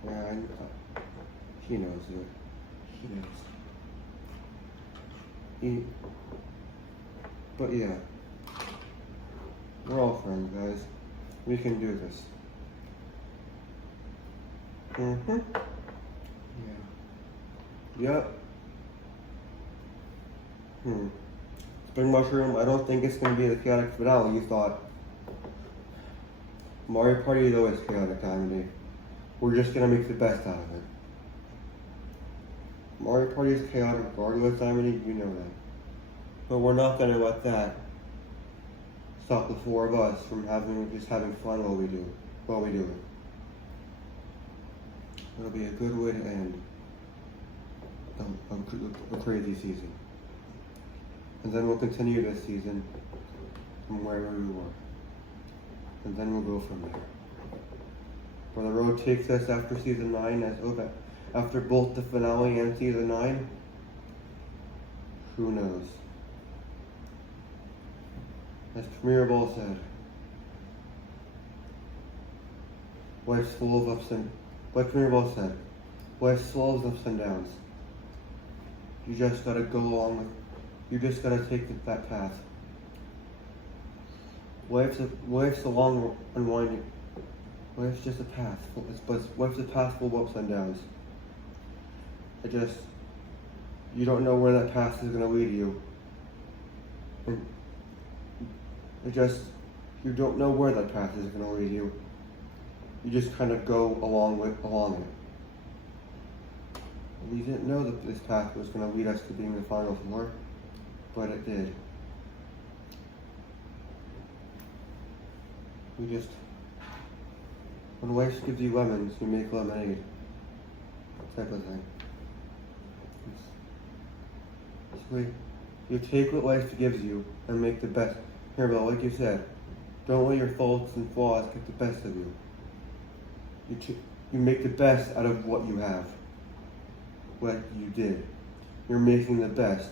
Yeah, she knows it. She knows. But yeah, we're all friends, guys. We can do this. Yeah. Yep. Spring Mushroom, I don't think it's gonna be the chaotic finale you thought. Mario Party is always chaotic, Diamond. We're just gonna make the best out of it. Mario Party is chaotic regardless, Diamond, you know that. But we're not gonna let that stop the 4 of us from just having fun while we do it. It'll be a good way to end a crazy season. And then we'll continue this season from wherever we were. And then we'll go from there. Where the road takes us after season 9, after both the finale and season 9, who knows? As Premier Ball said, life's full of ups and, like Premier Ball said, life's full of ups and downs. You just gotta go along with, you just gotta take that path. Life's a long and winding. Life's just a path. Life's a path full of ups and downs. You don't know where that path is gonna lead you. You don't know where that path is gonna lead you. You just kind of go along it. We didn't know that this path was gonna lead us to being the final 4, but it did. When life gives you lemons, you make lemonade. Type of thing. You take what life gives you and make the best. Here, but like you said, don't let your faults and flaws get the best of you. you make the best out of what you have. What you did. You're making the best.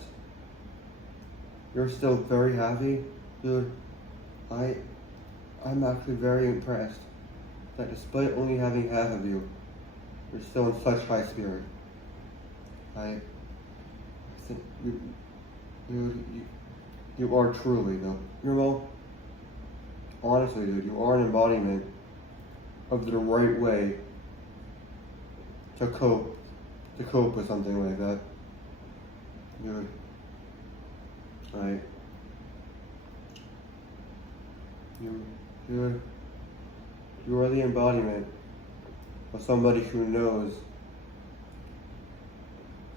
You're still very happy, dude. I'm actually very impressed that despite only having half of you, you're still in such high spirit. I think you are truly, though. You know, honestly, dude, you are an embodiment of the right way to cope with something like that. Dude, you are the embodiment of somebody who knows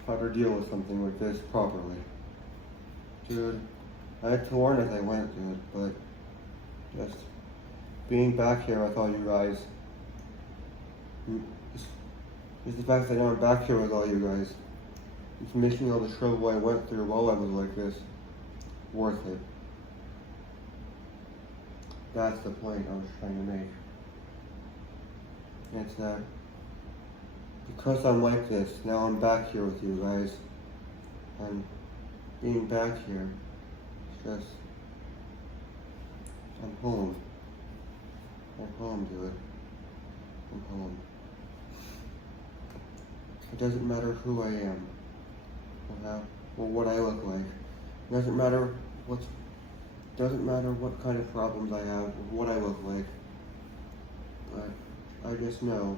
how to deal with something like this properly. Dude, I had to warn as I went, dude, but just being back here with all you guys, just the fact that now I'm back here with all you guys, it's making all the trouble I went through while I was like this worth it. That's the point I was trying to make. It's that because I'm like this, now I'm back here with you guys, and being back here, it's just, I'm home. I'm home, dude. I'm home. It doesn't matter who I am, or what I look like. It doesn't matter what kind of problems I have, or what I look like. But I just know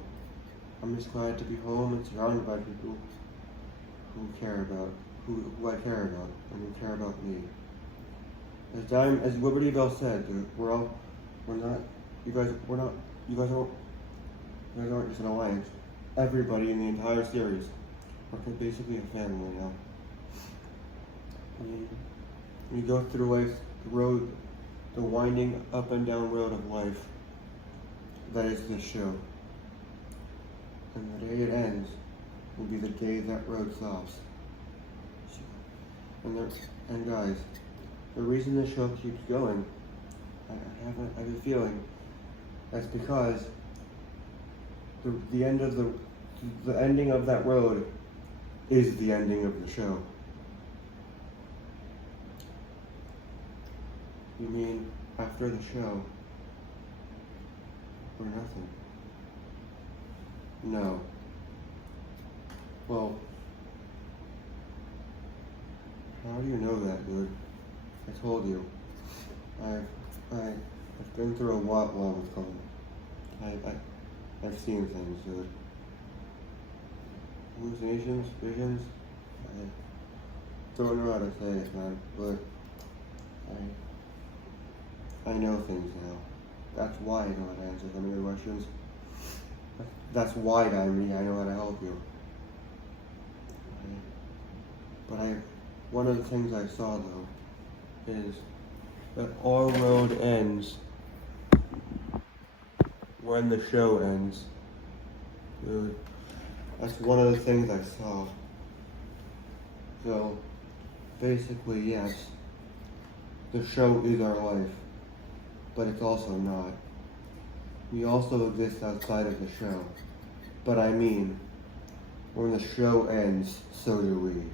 I'm just glad to be home and surrounded by people who care about, who I care about, and who care about me. As Liberty Bell said, dude, you guys aren't just an alliance. Everybody in the entire series, we're basically a family now. You go through the winding up and down road of life that is this show. And the day it ends will be the day that road stops. And guys, the reason the show keeps going, I have a feeling that's because the ending of that road is the ending of the show. You mean after the show, we're nothing? No. Well, how do you know that, dude? I told you. I've been through a lot while I was gone. I've seen things, dude. Hallucinations, visions. I don't know how to say it, man, but I know things now. That's why I know how to answer some of your questions. That's why I know how to help you. One of the things I saw though is that our road ends when the show ends. Dude, that's one of the things I saw. So, basically, yes, the show is our life, but it's also not. We also exist outside of the show. But I mean, when the show ends, so do we.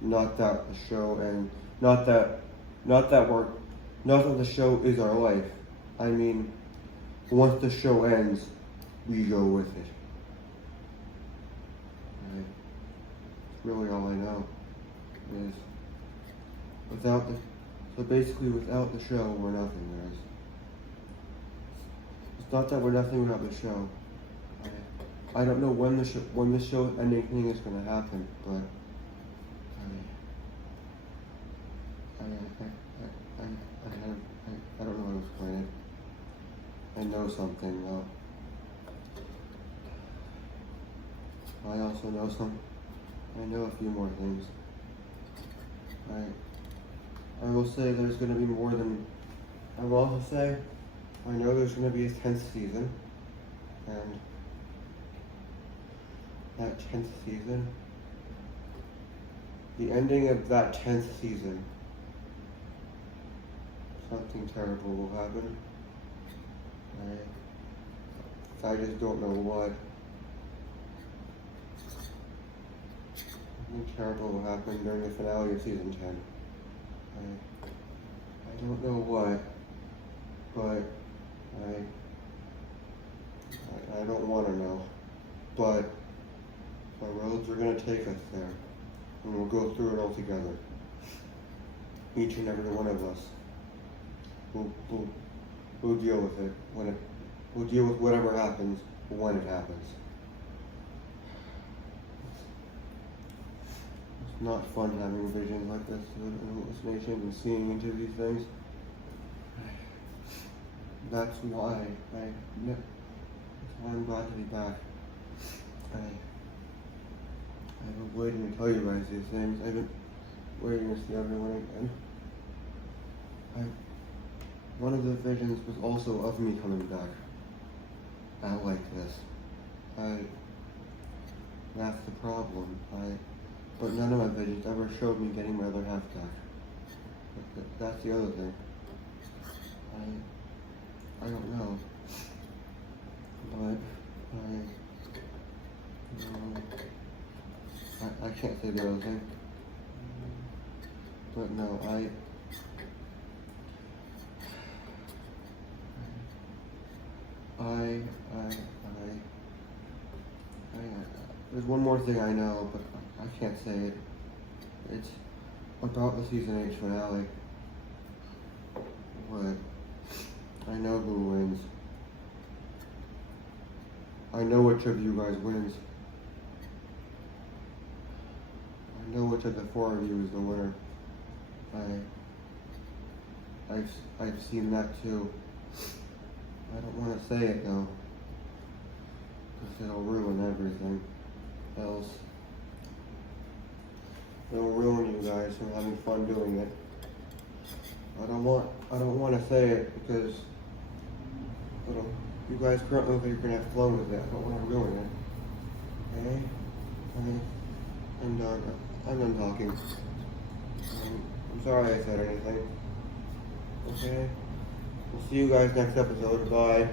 Not that the show ends, not that the show is our life. I mean, once the show ends, we go with it. Right? It's really all I know is so basically without the show, we're nothing, guys. It's not that we're nothing without the show. I don't know when the show ending thing is gonna happen, but I don't know how to explain it. I know something though. I also know I know a few more things. I will say there's gonna be more than, I will also say, I know there's gonna be a 10th season, and that 10th season, the ending of that 10th season, something terrible will happen. I just don't know what. Something terrible will happen during the finale of season 10. I don't know what, but I don't want to know. But the roads are going to take us there, and we'll go through it all together. Each and every one of us. We'll deal with it we'll deal with whatever happens when it happens. It's not fun having visions like this and hallucinations and seeing into these things. That's why I'm glad to be back. I've been waiting to tell you guys these things. I've been waiting to see everyone again. One of the visions was also of me coming back. Out like this. That's the problem. But none of my visions ever showed me getting my other half back. That's the other thing. I don't know. But I can't say the other thing. But no, there's one more thing I know, but I can't say it. It's about the season 8 finale. But I know who wins. I know which of you guys wins. I know which of the 4 of you is the winner. I've seen that too. I don't want to say it though, because it'll ruin everything else. It'll ruin you guys from having fun doing it. I don't want to say it because you guys currently think you're gonna have fun with it. I don't want to ruin it. Okay? I'm done talking. I'm sorry I said anything. Okay? We'll see you guys next episode. Bye.